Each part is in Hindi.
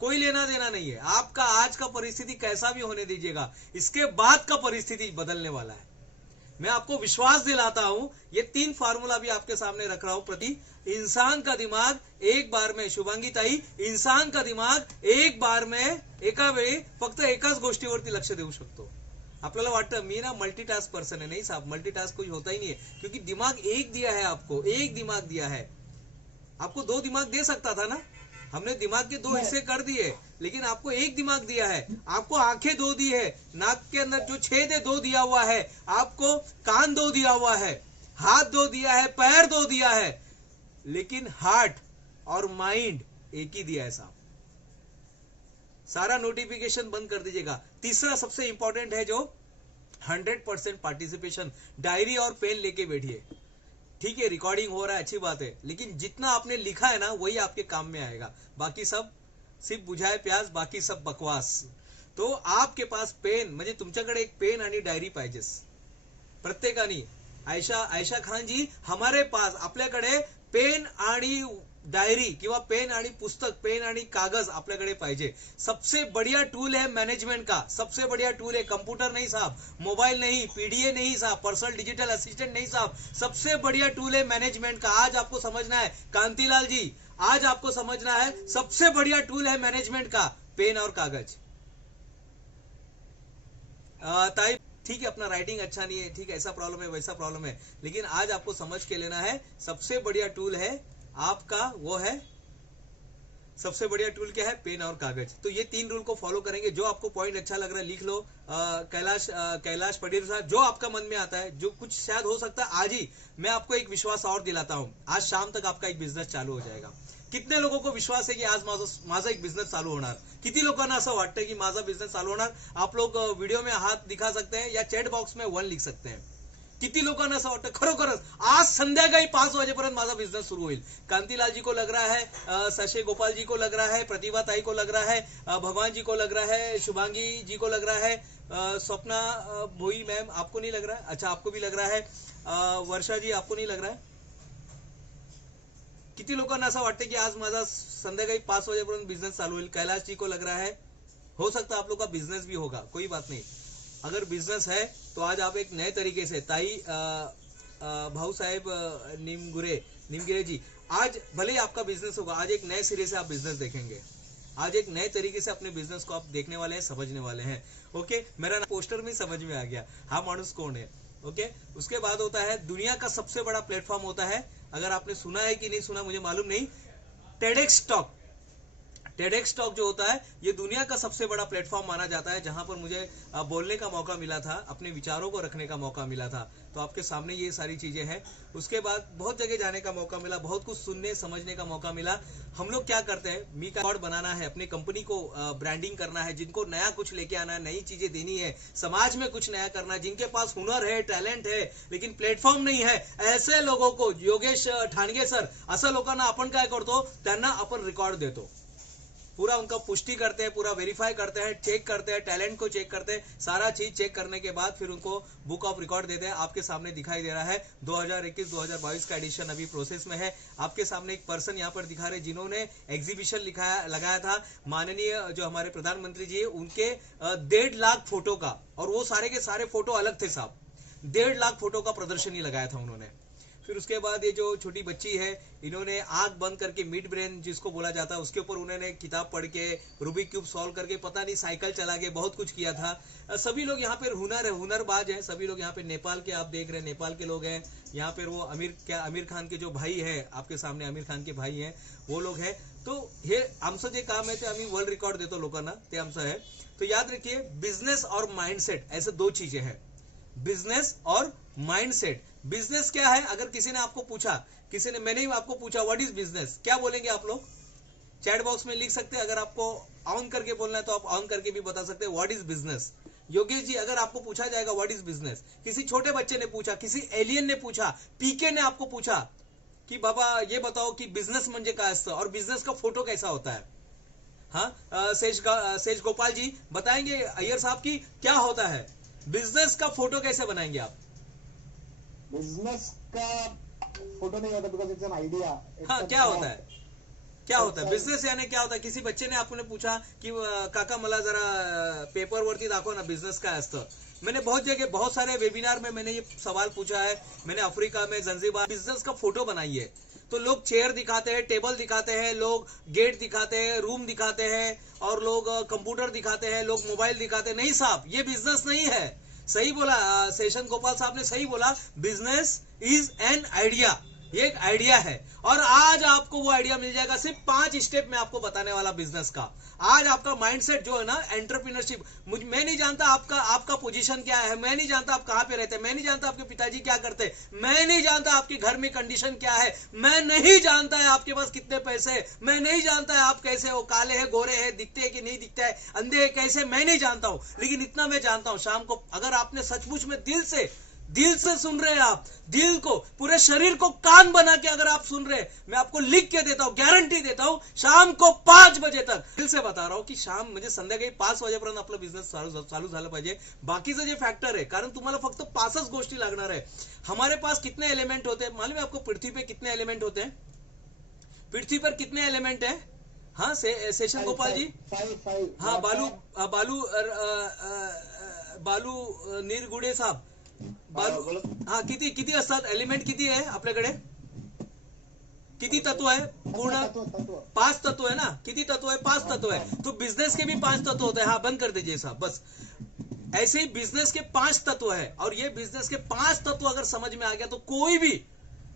कोई लेना देना नहीं है। आपका आज का परिस्थिति कैसा भी होने दीजिएगा, इसके बाद का परिस्थिति बदलने वाला है। मैं आपको विश्वास दिलाता हूं, ये 3 फार्मूला भी आपके सामने रख रहा हूं। प्रति इंसान का दिमाग एक बार में, शुभांगी ताई, इंसान का दिमाग एक बार में एका वेळी फक्त एकाच गोष्टीवरती लक्ष देऊ शकतो। आपल्याला वाटतं मी ना मल्टीटास्क पर्सन है, नहीं साहब, मल्टीटास्क कोई होता ही नहीं है, क्योंकि दिमाग एक दिया है आपको, एक दिमाग दिया है आपको। 2 दिमाग दे सकता था ना, हमने दिमाग के 2 हिस्से कर दिए, लेकिन आपको एक दिमाग दिया है। आपको आंखें 2 दी है, नाक के अंदर जो छेद है 2 दिया हुआ है, आपको कान 2 दिया हुआ है, हाथ 2 दिया है, पैर 2 दिया है, लेकिन हार्ट और माइंड एक ही दिया है साहब। सारा नोटिफिकेशन बंद कर दीजिएगा। तीसरा सबसे इंपॉर्टेंट है जो 100% पार्टिसिपेशन। डायरी और पेन लेके बैठिए। ठीक है, रिकॉर्डिंग हो रहा है, अच्छी बात है, लेकिन जितना आपने लिखा है ना वही आपके काम में आएगा। बाकी सब सिर्फ बुझाए प्याज, बाकी सब बकवास। तो आपके पास पेन, म्हणजे तुमच्याकडे एक पेन आणि डायरी पाहिजेस प्रत्येकाने। आयशा खान जी, हमारे पास, आपल्याकडे पेन आणि डायरी किंवा पेन आणि पुस्तक, पेन आणि कागज आपल्याकडे पाहिजे। सबसे बढ़िया टूल है मैनेजमेंट का, सबसे बढ़िया टूल है। कंप्यूटर नहीं साहब, मोबाइल नहीं, पीडीए नहीं साहब, पर्सनल डिजिटल असिस्टेंट नहीं साहब, सबसे बढ़िया टूल है मैनेजमेंट का। आज आपको समझना है कांतिलाल जी, आज आपको समझना है सबसे बढ़िया टूल है मैनेजमेंट का, पेन और कागज। ताई ठीक है, अपना राइटिंग अच्छा नहीं है, ठीक है, ऐसा प्रॉब्लम है, वैसा प्रॉब्लम है, लेकिन आज आपको समझ के लेना है सबसे बढ़िया टूल है आपका, वो है, सबसे बढ़िया टूल क्या है, पेन और कागज। तो ये 3 रूल को फॉलो करेंगे। जो आपको पॉइंट अच्छा लग रहा है लिख लो। कैलाश पटेल साहब, जो आपका मन में आता है, जो कुछ शायद हो सकता है आज ही, मैं आपको एक विश्वास और दिलाता हूं, आज शाम तक आपका एक बिझनेस चालू हो जाएगा। कितने लोगों को विश्वास है कि आज माझा एक बिझनेस चालू होणार? किती लोकांना असं वाटतं की माझा बिझनेस चालू होणार? आप लोग वीडियो में हाथ दिखा सकते हैं या चैट बॉक्स में 1 लिख सकते हैं। किती लोकांना असं वाटतं खरोखरच आज संध्याकाळी 5 वाजेपर्यंत माझा बिझनेस सुरू होईल? कांतिलाल जी को लग रहा है, शशि गोपाल जी को लग रहा है, प्रतिभा ताई को लग रहा है, भगवान जी को लग रहा है, शुभांगी जी को लग रहा है, स्वप्ना भोई मैम आपको नहीं लग रहा है? अच्छा, आपको भी लग रहा है। वर्षा जी आपको नहीं लग रहा है? किती लोकांना असं वाटतं की आज माझा संध्याकाळी 5 वाजेपर्यंत बिझनेस चालू होईल? कैलाश जी को लग रहा है, हो सकता है आप लोग का बिजनेस भी होगा, कोई बात नहीं। अगर बिजनेस है तो आज आप एक नए तरीके से, ताई भाऊ साहेब निमगिरे जी, आज भले ही आपका बिजनेस होगा, आज एक नए सिरे से आप बिजनेस देखेंगे। आज एक नए तरीके से अपने बिजनेस को आप देखने वाले हैं, समझने वाले हैं। ओके, मेरा पोस्टर में समझ में आ गया हाँ मानुस कौन है। ओके, उसके बाद होता है दुनिया का सबसे बड़ा प्लेटफॉर्म होता है, अगर आपने सुना है कि नहीं सुना मुझे मालूम नहीं, टेडेक्स टॉक। टेडेक्स टॉक जो होता है ये दुनिया का सबसे बड़ा प्लेटफॉर्म माना जाता है, जहां पर मुझे बोलने का मौका मिला था, अपने विचारों को रखने का मौका मिला था। तो आपके सामने ये सारी चीजें हैं। उसके बाद बहुत जगह जाने का मौका मिला, बहुत कुछ सुनने समझने का मौका मिला। हम लोग क्या करते हैं, मी का रिकॉर्ड बनाना है, अपनी कंपनी को ब्रांडिंग करना है, जिनको नया कुछ लेके आना है, नई चीजें देनी है, समाज में कुछ नया करना है, जिनके पास हुनर है, टैलेंट है, लेकिन प्लेटफॉर्म नहीं है, ऐसे लोगों को, योगेश ठाणगे सर, अशा लोकांना आपण काय करतो, त्यांना आपण रिकॉर्ड देतो, पूरा उनका पुष्टि करते हैं, पूरा वेरीफाई करते हैं, चेक करते हैं, टैलेंट को चेक करते हैं, सारा चीज चेक करने के बाद फिर उनको बुक ऑफ रिकॉर्ड देते हैं। आपके सामने दिखाई दे रहा है 2021-2022 का एडिशन अभी प्रोसेस में है। आपके सामने एक पर्सन यहाँ पर दिखा रहे जिन्होंने एग्जीबिशन लगाया था, माननीय जो हमारे प्रधानमंत्री जी है उनके 1.5 लाख फोटो का, और वो सारे के सारे फोटो अलग थे साहब, 1.5 लाख फोटो का प्रदर्शनी लगाया था उन्होंने। फिर उसके बाद ये जो छोटी बच्ची है, इन्होंने आंख बंद करके मिड ब्रेन जिसको बोला जाता है उसके ऊपर उन्होंने किताब पढ़ के, रूबिक क्यूब सॉल्व करके, पता नहीं साइकिल चला के, बहुत कुछ किया था। सभी लोग यहाँ पे हुनरबाज हैं, सभी लोग यहाँ पे नेपाल के, आप देख रहे हैं नेपाल के लोग हैं यहाँ पे। वो आमिर खान के जो भाई है आपके सामने, आमिर खान के भाई हैं, वो लोग हैं। तो हे आमचं जे काम है ते आम्ही वर्ल्ड रिकॉर्ड देतो लोकांना, ते आमचं है। तो याद रखिए बिजनेस और माइंडसेट ऐसे 2 चीजें हैं, बिजनेस और माइंडसेट। बिजनेस क्या है, अगर किसी ने आपको पूछा, मैंने ही आपको पूछा व्हाट इज बिजनेस, क्या बोलेंगे आप लोग? चैट बॉक्स में लिख सकते हैं। अगर आपको ऑन करके बोलना है तो आप ऑन करके भी बता सकते हैं what is business. Yogesh ji, अगर आपको पूछा जाएगा व्हाट इज बिजनेस, किसी छोटे बच्चे ने पूछा, किसी एलियन ने पूछा, पीके ने आपको पूछा कि बाबा ये बताओ कि बिजनेस म्हणजे काय असतं और बिजनेस का फोटो कैसा होता है, हाँ सेज गोपाल जी बताएंगे अय्यर साहब की क्या होता है बिजनेस का फोटो कैसे बनाएंगे आप? बिजनेस का फोटो नहीं होता बिकॉज इट्स एन आइडिया। हाँ, क्या होता है? क्या होता है बिझनेस यानी क्या होता है? किसी बच्चे ने आपने पूछा की काका मला जरा पेपर वरती दाखवा ना बिझनेस काय असतं. मैंने बहुत जगह बहुत सारे वेबिनार में मैंने ये सवाल पूछा है. मैंने अफ्रीका में जंजीबार बिजनेस का फोटो बनाइए तो लोग चेयर दिखाते हैं, टेबल दिखाते हैं, लोग गेट दिखाते हैं, रूम दिखाते हैं, और लोग कंप्यूटर दिखाते हैं, लोग मोबाइल दिखाते हैं. नहीं साहब, ये बिजनेस नहीं है. सही बोला सेशन गोपाल साहब ने, सही बोला. बिजनेस इज एन आइडिया, ये एक आइडिया है. और आज आपको वो आइडिया मिल जाएगा. सिर्फ 5 स्टेप में आपको बताने वाला बिजनेस का. आज आपका माइंडसेट जो है ना एंटरप्रेन्योरशिप, मैं नहीं जानता आपका पोजीशन क्या है, मैं नहीं जानता आप कहां पे रहते हैं, मैं नहीं जानता आपके पिताजी क्या करते हैं, मैं नहीं जानता आपके घर में कंडीशन क्या है, मैं नहीं जानता है आपके पास कितने पैसे है, मैं नहीं जानता है आप कैसे हो, काले हैं, गोरे हैं, दिखते हैं कि नहीं दिखते है, अंधे है कैसे, मैं नहीं जानता हूं. लेकिन इतना मैं जानता हूं, शाम को अगर आपने सचमुच में दिल से सुन रहे हैं, आप दिल को, पूरे शरीर को कान बना के अगर आप सुन रहे हैं, मैं आपको लिख के देता हूं, गारंटी देता हूं, शाम को 5 बजे तक, दिल से बता रहा हूं की शाम म्हणजे संध्याकाळी 5 वाजेपर्यंत आपलं बिझनेस चालू झालं पाहिजे. बाकीचं जे फॅक्टर आहे, कारण तुम्हाला फक्त 5च गोष्टी लागणार आहे. हमारे पास कितने एलिमेंट होते हैं मालूम है आपको? पृथ्वी पे कितने एलिमेंट होते हैं? पृथ्वी पर कितने एलिमेंट है? हाँ सेशन गोपाल जी. हाँ बालू निरगुडे साहब, बालू. हा किती असतात एलिमेंट? किती आहे आपल्याकडे? किती तत्व है? पूर्ण 5 तत्व है ना. किती तत्व है? 5 तत्व है. तो बिजनेस के भी 5 तत्व होते हैं. हाँ बंद कर दीजिए साहब, बस. ऐसे ही बिजनेस के 5 तत्व है, और ये बिजनेस के 5 तत्व अगर समझ में आ गया तो कोई भी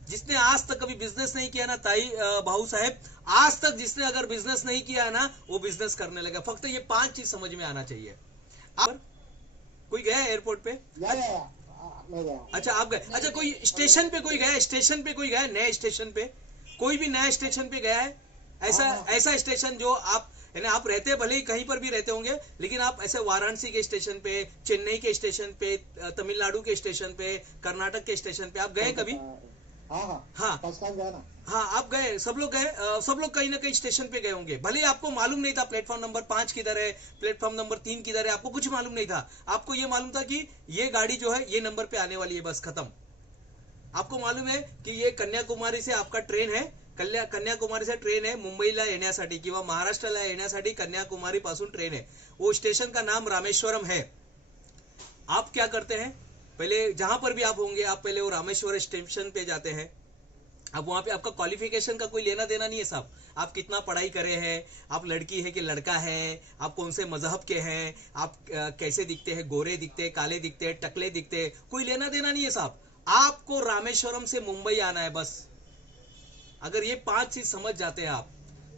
जिसने आज तक कभी बिजनेस नहीं किया ना, ताई भाऊ साहेब, आज तक जिसने अगर बिजनेस नहीं किया है ना, वो बिजनेस करने लगा. फक्त ये 5 चीज समझ में आना चाहिए. कोई गया एयरपोर्ट पे? अच्छा आप गए. अच्छा कोई स्टेशन पे कोई गया? स्टेशन पे कोई गया? नए स्टेशन पे कोई भी नया स्टेशन पे गया है? ऐसा स्टेशन जो आप यानी आप रहते हैं, भले ही कहीं पर भी रहते होंगे, लेकिन आप ऐसे वाराणसी के स्टेशन पे, चेन्नई के स्टेशन पे, तमिलनाडु के स्टेशन पे, कर्नाटक के स्टेशन पे आप गए कभी? हाँ आप गए, सब लोग गए. सब लोग कहीं ना कहीं स्टेशन पे गए होंगे. भले ही आपको मालूम नहीं था प्लेटफॉर्म नंबर 5 किधर है, प्लेटफॉर्म नंबर 3 किधर है, आपको कुछ मालूम नहीं था. आपको ये मालूम था कि ये गाड़ी जो है ये नंबर पे आने वाली है, बस खत्म. आपको मालूम है की ये कन्याकुमारी से आपका ट्रेन है, कन्याकुमारी से ट्रेन है मुंबईला येण्यासाठी किंवा महाराष्ट्राला येण्यासाठी कन्याकुमारी पासून ट्रेन है. वो स्टेशन का नाम रामेश्वरम है. आप क्या करते हैं, पहले जहां पर भी आप होंगे, आप पहले वो रामेश्वर स्टेशन पे जाते हैं. अब वहां पे आपका क्वालिफिकेशन का कोई लेना देना नहीं है साहब. आप कितना पढ़ाई करे हैं, आप लड़की है कि लड़का है, आप कौन से मजहब के हैं, आप कैसे दिखते हैं, गोरे दिखते हैं, काले दिखते हैं, टकले दिखते हैं, कोई लेना देना नहीं है साहब. आपको रामेश्वरम से मुंबई आना है बस. अगर ये 5 चीज समझ जाते हैं आप,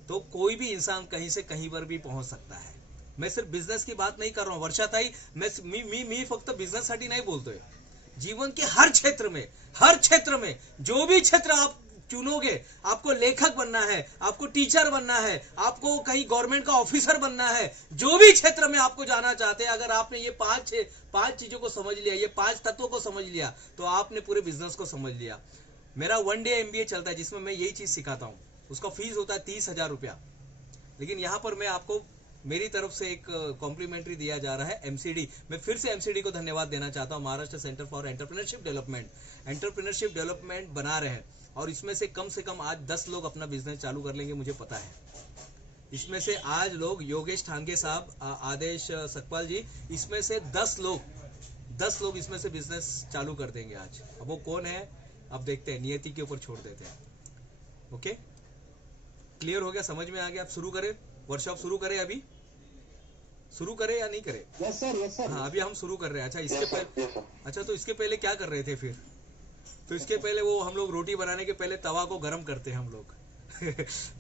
तो कोई भी इंसान कहीं से कहीं पर भी पहुंच सकता है. मैं सिर्फ बिझनेस की बात नहीं कर रहा हूं वर्षाताई. मी फक्त बिझनेस साठी नाही बोलतोय. जीवन के हर क्षेत्र में जो भी क्षेत्र आप चुनोगे, आपको लेखक बनना है, आपको टीचर बनना है, आपको कहीं गवर्नमेंट का ऑफिसर बनना है, जो भी क्षेत्र में आपको जाना चाहते हैं, अगर आपने ये 5 चीजों को समझ लिया, ये 5 तत्वों को समझ लिया, तो आपने पूरे बिजनेस को समझ लिया. मेरा 1 डे MBA चलता है जिसमें मैं यही चीज सिखाता हूं. उसका फीस होता है 30,000 रुपया. लेकिन यहां पर मैं आपको मेरी तरफ से एक कॉम्प्लीमेंट्री दिया जा रहा है MCD. मैं फिर से MCD को धन्यवाद देना चाहता हूं. Maharashtra centre for entrepreneurship development बना रहे हैं, और इसमें से कम आज 10 लोग अपना बिजनेस चालू कर लेंगे, मुझे पता है. इसमें से आज लोग योगेश ठानगे साहब, आदेश सकपाल जी, इसमें से 10 लोग इसमें से बिजनेस चालू कर देंगे आज. अब वो कौन है अब देखते हैं, नियति के ऊपर छोड़ देते हैं. ओके, क्लियर हो गया, समझ में आ गया? आप शुरू करें, वर्कशॉप शुरू करें, अभी शुरू करें या नहीं करें? Yes sir. हाँ अभी हम शुरू कर रहे हैं. अच्छा तो इसके पहले क्या कर रहे थे फिर? तो इसके पहले वो हम लोग रोटी बनाने के पहले तवा को गर्म करते हैं हम लोग.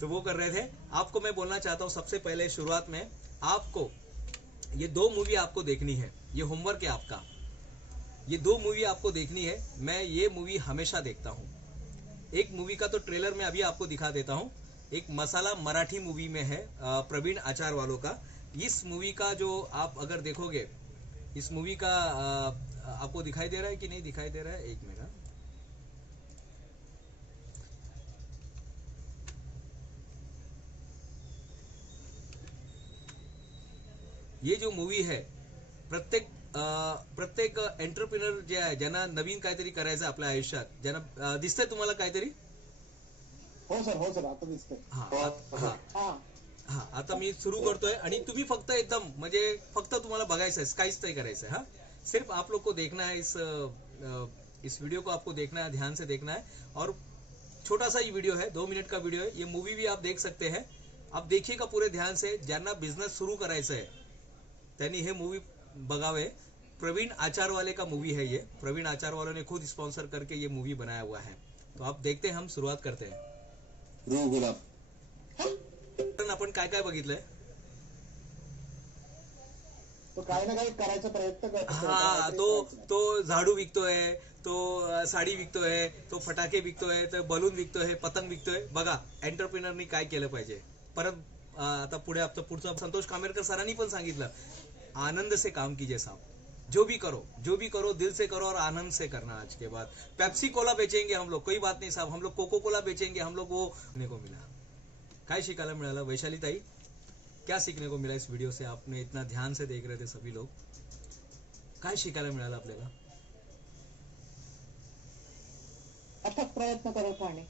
तो वो कर रहे थे. आपको मैं बोलना चाहता हूँ, सबसे पहले शुरुआत में आपको ये 2 मूवी आपको देखनी है. ये होमवर्क है आपका. ये 2 मूवी आपको देखनी है. मैं ये मूवी हमेशा देखता हूँ. एक मूवी का तो ट्रेलर मैं अभी आपको दिखा देता हूँ. एक मसाला मराठी मूवी में है, प्रवीण आचार वालों का. इस मूवी का जो आप अगर देखोगे, इस मूवी का आपको दिखाई दे रहा है कि नहीं दिखाई दे रहा है? एक मिनट. ये जो मूवी है, प्रत्येक एंटरप्रिनर जे आहे, ज्यांना नवीन काहीतरी करायचं आपल्या आयुष्यात, ज्यांना दिसतंय तुम्हाला काहीतरी? हो सर आता दिसतंय. हा हा हा हा आता मी सुरू करतोय आणि तुम्ही फक्त एकदम म्हणजे फक्त तुम्हाला बघायचं है, काहीच नहीं करायचं है. हाँ सिर्फ आप लोग को देखना है, इस वीडियो को आपको देखना है, ध्यान से देखना है. और छोटा सा ही वीडियो है, 2 मिनट का वीडियो है. ये मूवी भी आप देख सकते हैं. आप देखिएगा पूरे ध्यान से. ज्यांना बिझनेस सुरू करायचं आहे त्यांनी हे मूवी बघावे. प्रवीण आचारवाले का मूवी है ये. प्रवीण आचारवाले ने खुद स्पॉन्सर करके ये मूवी बनाया हुआ है. तो आप देखते हैं, हम शुरुआत करते हैं. आपण काय काय बघितलंय. तो काही ना काही करायचा प्रयत्न करतो. हा तो झाडू विकतोय, तो साडी विकतोय, तो फटाके विकतोय, तो बलून विकतोय, पतंग विकतोय. बघा एंटरप्रेनरनी काय केलं पाहिजे. परत आता पुढे आपलं पुढचं संतोष कामेरकर सरांनी पण सांगितलं, आनंद से काम कीजिए साहब. जो भी करो दिल से करो और आनंद से करना. आज के बाद पेप्सी कोला बेचेंगे हम लोग, कोई बात नहीं साहब, हम लोग कोको कोला बेचेंगे, हम लोग वो सीखने को मिला. काय शिकायला मिळालं वैशाली ताई, क्या सीखने को मिला इस वीडियो से. आपने इतना ध्यान से देख रहे थे सभी लोग, काय शिकायला मिळालं आपल्याला. अथक प्रयत्न करत राहणे,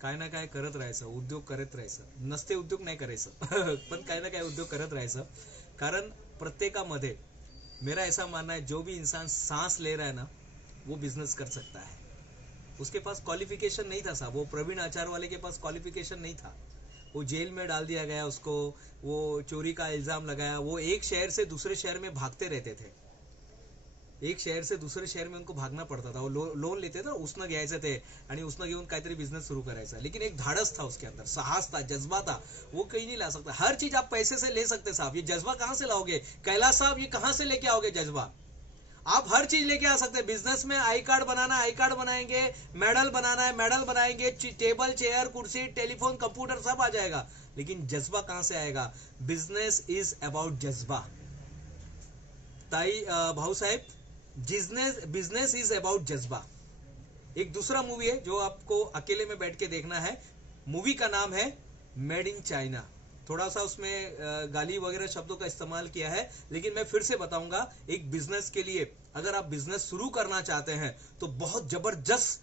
काय ना काय करत राहायचं, उद्योग करत राहायचं. नसते उद्योग नाही करायचं पण काय ना काय उद्योग करत राहायचं. कारण प्रत्येकामध्ये मेरा ऐसा मानना है, जो भी इंसान सांस ले रहा है ना वो बिजनेस कर सकता है. उसके पास क्वालिफिकेशन नहीं था साहब. वो प्रवीण आचार वाले के पास क्वालिफिकेशन नहीं था. वो जेल में डाल दिया गया उसको, वो चोरी का इल्जाम लगाया. वो एक शहर से दूसरे शहर में भागते रहते थे. एक शहर से दूसरे शहर में उनको भागना पड़ता था. वो लोन लेते थे, उसने घ्यायचे थे आणि उसने घेऊन काहीतरी बिजनेस सुरू करायचा. लेकिन एक धाड़स था उसके अंदर, साहस था, जज्बा था. वो कहीं नहीं ला सकता. हर चीज आप पैसे से ले सकते साहब. ये जज्बा कहां से लाओगे कैलाश साहब, ये कहां से लेके आओगे जज्बा. आप हर चीज लेके आ सकते हैं. बिजनेस में I card banana, I card बनाएंगे. मेडल बनाना है, मेडल बनाएंगे. टेबल, चेयर, कुर्सी, टेलीफोन, कंप्यूटर सब आ जाएगा. लेकिन जज्बा कहां से आएगा. बिजनेस इज अबाउट जज्बा. ताई भाऊ साहेब, बिजनेस इज अबाउट जज्बा. एक दूसरा मूवी है जो आपको अकेले में बैठ के देखना है. मूवी का नाम है मेड इन चाइना. थोड़ा सा उसमें गाली वगैरह शब्दों का इस्तेमाल किया है, लेकिन मैं फिर से बताऊंगा, एक बिजनेस के लिए अगर आप बिजनेस शुरू करना चाहते हैं तो बहुत जबरदस्त,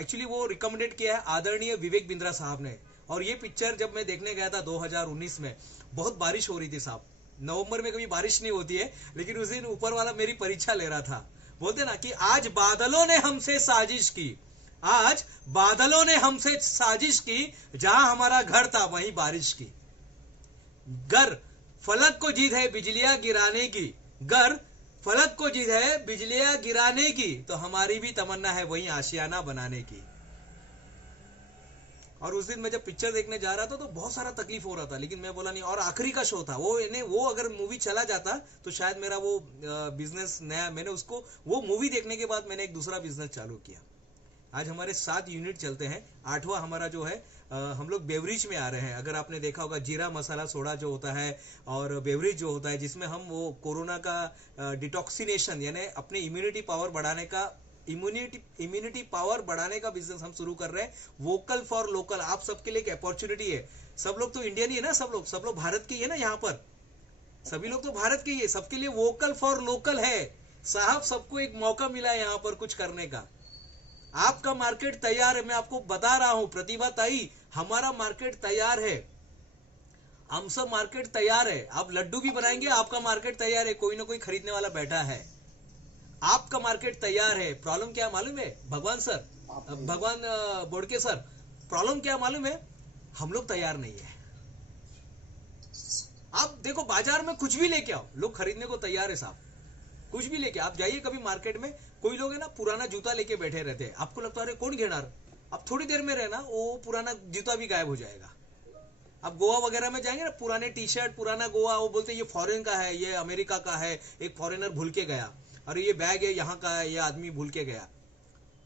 एक्चुअली वो रिकमेंडेड किया है आदरणीय विवेक बिंद्रा साहब ने. और ये पिक्चर जब मैं देखने गया था 2019 में, बहुत बारिश हो रही थी साहब. नवंबर में कभी बारिश नहीं होती है, लेकिन उस दिन ऊपर वाला मेरी परीक्षा ले रहा था. बोलते ना कि आज बादलों ने हमसे साजिश की, आज बादलों ने हमसे साजिश की, जहां हमारा घर था वहीं बारिश की. गर फलक को जीत है बिजलियां गिराने की, गर फलक को जीत है बिजलियां गिराने की, तो हमारी भी तमन्ना है वहीं आशियाना बनाने की. और उस दिन मैं जब पिक्चर देखने जा रहा था तो बहुत सारा तकलीफ हो रहा था, लेकिन मैं बोला नहीं. और आखिरी का शो था वो अगर मूवी चला जाता तो शायद मेरा वो बिजनेस नया, मैंने उसको वो मूवी देखने के बाद मैंने एक दूसरा बिजनेस चालू किया. आज हमारे 7 यूनिट चलते हैं. 8वां हमारा जो है, हम लोग बेवरेज में आ रहे हैं. अगर आपने देखा होगा जीरा मसाला सोडा जो होता है और बेवरेज जो होता है, जिसमें हम वो कोरोना का डिटॉक्सिनेशन यानी अपने इम्यूनिटी पावर बढ़ाने का बिजनेस हम शुरू कर रहे हैं. Vocal for local. आप सबके लिए एक अपॉर्चुनिटी है. सब लोग तो इंडियन ही है ना, सब लोग भारत के ही है ना. यहाँ पर सभी लोग तो भारत के ही है. सबके लिए वोकल फॉर लोकल है साहब. सबको एक मौका मिला है यहाँ पर कुछ करने का. आपका मार्केट तैयार है. मैं आपको बता रहा हूं प्रतिभा ताई, हमारा मार्केट तैयार है. आमचं मार्केट तैयार है. आप लड्डू भी बनाएंगे, आपका मार्केट तैयार है. कोई ना कोई खरीदने वाला बैठा है. आपका मार्केट तैयार है. प्रॉब्लम क्या मालूम है भगवान सर, भगवान बोड़के सर, प्रॉब्लम क्या मालूम है, हम लोग तैयार नहीं है. आप देखो बाजार में कुछ भी लेके आओ, लोग खरीदने को तैयार है साहब. कुछ भी लेके आप जाइए कभी मार्केट में, कोई लोग है ना पुराना जूता लेके बैठे रहते हैं. आपको लगता है अरे कौन घेणार, अब थोड़ी देर में रहना वो पुराना जूता भी गायब हो जाएगा. आप गोवा वगैरह में जाएंगे ना, पुराने टी शर्ट, पुराना गोवा, वो बोलते ये फॉरेन का है, ये अमेरिका का है. एक फॉरेनर भूल के गया, अरे ये बैग है यहाँ का है, ये आदमी भूल के गया.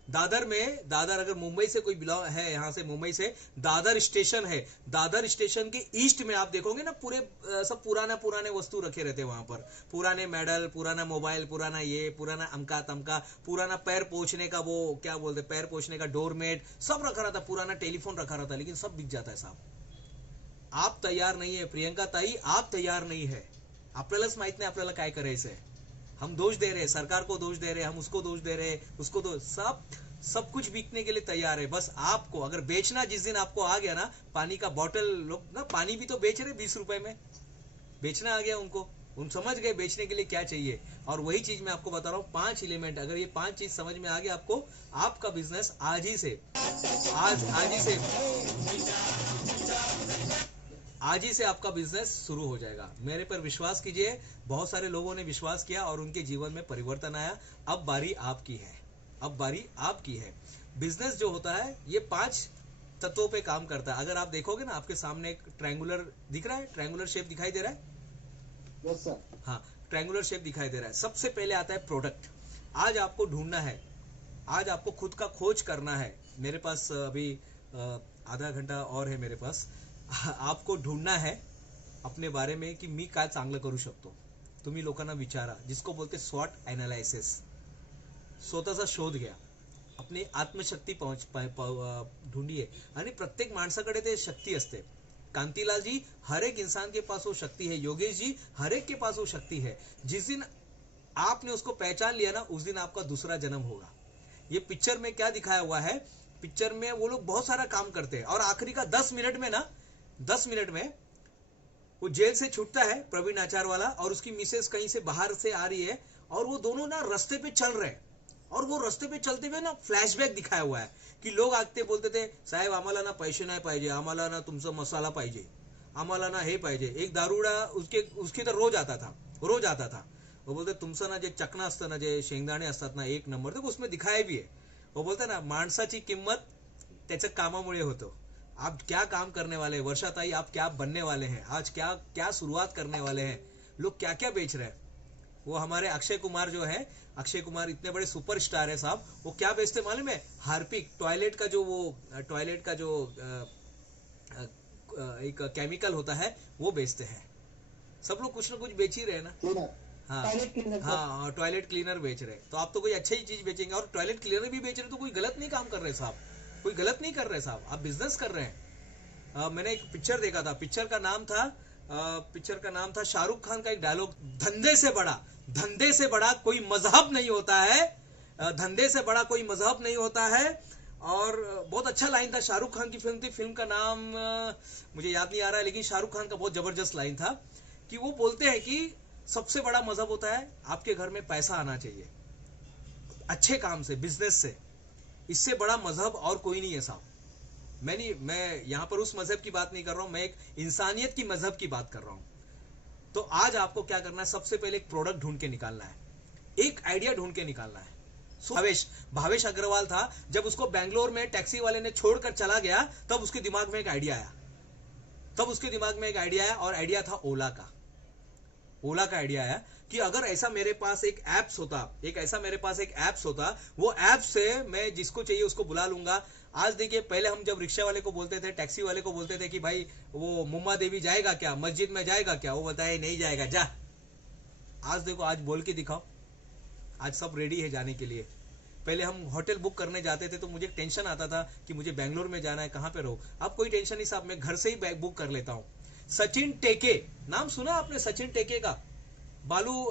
दादर अगर मुंबई से कोई बिलोंग है, यहाँ से मुंबई से दादर स्टेशन है. दादर स्टेशन के ईस्ट में आप देखोगे ना पूरे सब पुराने वस्तु रखे रहते हैं वहां पर. पुराने मेडल, पुराना मोबाइल, पुराना ये, पुराना अमका तमका, पुराना पैर पोछने का वो क्या बोलते, पैर पोछने का डोरमेट सब रखा रहता. पुराना टेलीफोन रखा रहता, लेकिन सब बिक जाता है साहब. आप तैयार नहीं है प्रियंका ताई, आप तैयार नहीं है. आपल्यालाच माहित नाही आपल्याला काय करायचंय. हम दोष दे रहे हैं, सरकार को दोष दे रहे हैं, हम उसको दोष दे रहे हैं, उसको दोष. सब सब कुछ बिकने के लिए तैयार है। बस आपको अगर बेचना जिस दिन आपको आ गया ना, पानी का बॉटल, लोग ना पानी भी तो बेच रहे 20 रुपए में, बेचना आ गया उनको, उन समझ गए बेचने के लिए क्या चाहिए। और वही चीज मैं आपको बता रहा हूँ, 5 एलिमेंट, अगर ये 5 चीज समझ में आ गया आपको, आपका बिजनेस आज ही से आपका बिजनेस शुरू हो जाएगा। मेरे पर विश्वास कीजिए, बहुत सारे लोगों ने विश्वास किया और उनके जीवन में परिवर्तन आया। अब बारी आपकी है, अब बारी आपकी है। बिजनेस जो होता है ये 5 तत्वों पे काम करता है। अगर आप देखोगे ना, आपके सामने एक ट्रायंगुलर दिख रहा है, ट्रायंगुलर शेप दिखाई दे रहा है। Yes sir. हाँ, ट्रायंगुलर शेप दिखाई दे रहा है। सबसे पहले आता है प्रोडक्ट। आज आपको ढूंढना है, आज आपको खुद का खोज करना है। मेरे पास अभी आधा घंटा और है मेरे पास। आपको ढूंढना है अपने बारे में की मी काय चांगलं करू शकतो। तुम्ही लोकांना विचारा, जिसको बोलते स्वॉट एनालिसिस। स्वतःचा शोध घ्या, आपली आत्मशक्ती ढूंढिए। आणि प्रत्येक माणसाकडे ते शक्ती असते। कांतिलाल जी, हर एक इंसान के पास वो शक्ति है। योगेश जी, हर एक के पास वो शक्ति है। जिस दिन आपने उसको पहचान लिया ना, उस दिन आपका दूसरा जन्म होगा। ये पिक्चर में क्या दिखाया हुआ है, पिक्चर में वो लोग बहुत सारा काम करते हैं और आखिरी का 10 मिनट में ना, 10 मिनट में वो जेल से छूटता है, प्रवीण आचार वाला, और उसकी मिसेस कहीं से बाहर से आ रही है और वो दोनों ना रास्ते पे चल रहे हैं। और वो रास्ते पे चलते हुए ना फ्लॅशबॅक दिखाया हुआ है कि लोग आते बोलते थे, साहेब आम्हाला ना पैसे नाही पाहिजे, आम्हाला ना तुमचा मसाला पाहिजे, आम्हाला ना हे पाहिजे। एक दारुडा उसके तर रोज आता था। वो बोलते तुमचं ना जे चकना असतं ना, जे शेंगदाणे असतात ना 1 नंबर, तो उसमें दिखाया भी है। वो बोलते ना माणसाची किंमत त्याच्या कामामुळे होतो। आप क्या काम करने वाले हैं वर्षाताई, आप क्या बनने वाले हैं, आज क्या क्या शुरुआत करने वाले हैं, लोग क्या क्या बेच रहे हैं। वो हमारे अक्षय कुमार जो है, अक्षय कुमार इतने बड़े सुपरस्टार है साहब, वो क्या बेचते मालूम है, हार्पिक, टॉयलेट का जो एक केमिकल होता है वो बेचते हैं। सब लोग कुछ ना कुछ बेच ही रहे हैं ना। क्लीनर, हाँ टॉयलेट क्लीनर। हाँ, टॉयलेट क्लीनर बेच रहे, तो आप तो कोई अच्छी ही चीज बेचेंगे। और टॉयलेट क्लीनर भी बेच रहे तो कोई गलत नहीं काम कर रहे साहब, कोई गलत नहीं कर रहे साहब, आप बिजनेस कर रहे हैं। मैंने एक पिक्चर देखा था, पिक्चर का नाम था शाहरुख खान का एक डायलॉग, धंधे से बड़ा कोई मजहब नहीं होता है, धंधे से बड़ा कोई मजहब नहीं होता है। और बहुत अच्छा लाइन था, शाहरुख खान की फिल्म थी, फिल्म का नाम मुझे याद नहीं आ रहा है, लेकिन शाहरुख खान का बहुत जबरदस्त लाइन था कि वो बोलते हैं कि सबसे बड़ा मजहब होता है आपके घर में पैसा आना चाहिए, अच्छे काम से, बिजनेस से। इससे बड़ा मजहब और कोई नहीं है साहब। मैं यहां पर उस मजहब की बात नहीं कर रहा हूं, मैं एक इंसानियत की मजहब की बात कर रहा हूं। तो आज आपको क्या करना है, सबसे पहले एक प्रोडक्ट ढूंढ के निकालना है, एक आइडिया ढूंढ के निकालना है। भावेश अग्रवाल था, जब उसको बैंगलोर में टैक्सी वाले ने छोड़कर चला गया, तब उसके दिमाग में एक आइडिया आया, और आइडिया था ओला का आइडिया आया कि अगर ऐसा मेरे पास एक एप्स होता, वो ऐप से मैं जिसको चाहिए उसको बुला लूंगा। आज देखिए, पहले हम जब रिक्शा वाले को बोलते थे, टैक्सी वाले को बोलते थे कि भाई वो मुम्मा देवी जाएगा क्या, मस्जिद में जाएगा क्या, वो बताए नहीं जाएगा, जा। आज देखो, आज बोल के दिखाओ, आज सब रेडी है जाने के लिए। पहले हम होटल बुक करने जाते थे तो मुझे टेंशन आता था कि मुझे बेंगलोर में जाना है, कहां पे रहो। अब कोई टेंशन नहीं साहब, मैं घर से ही बैग बुक कर लेता हूं। सचिन टेके, नाम सुना आपने सचिन टेके का? बालू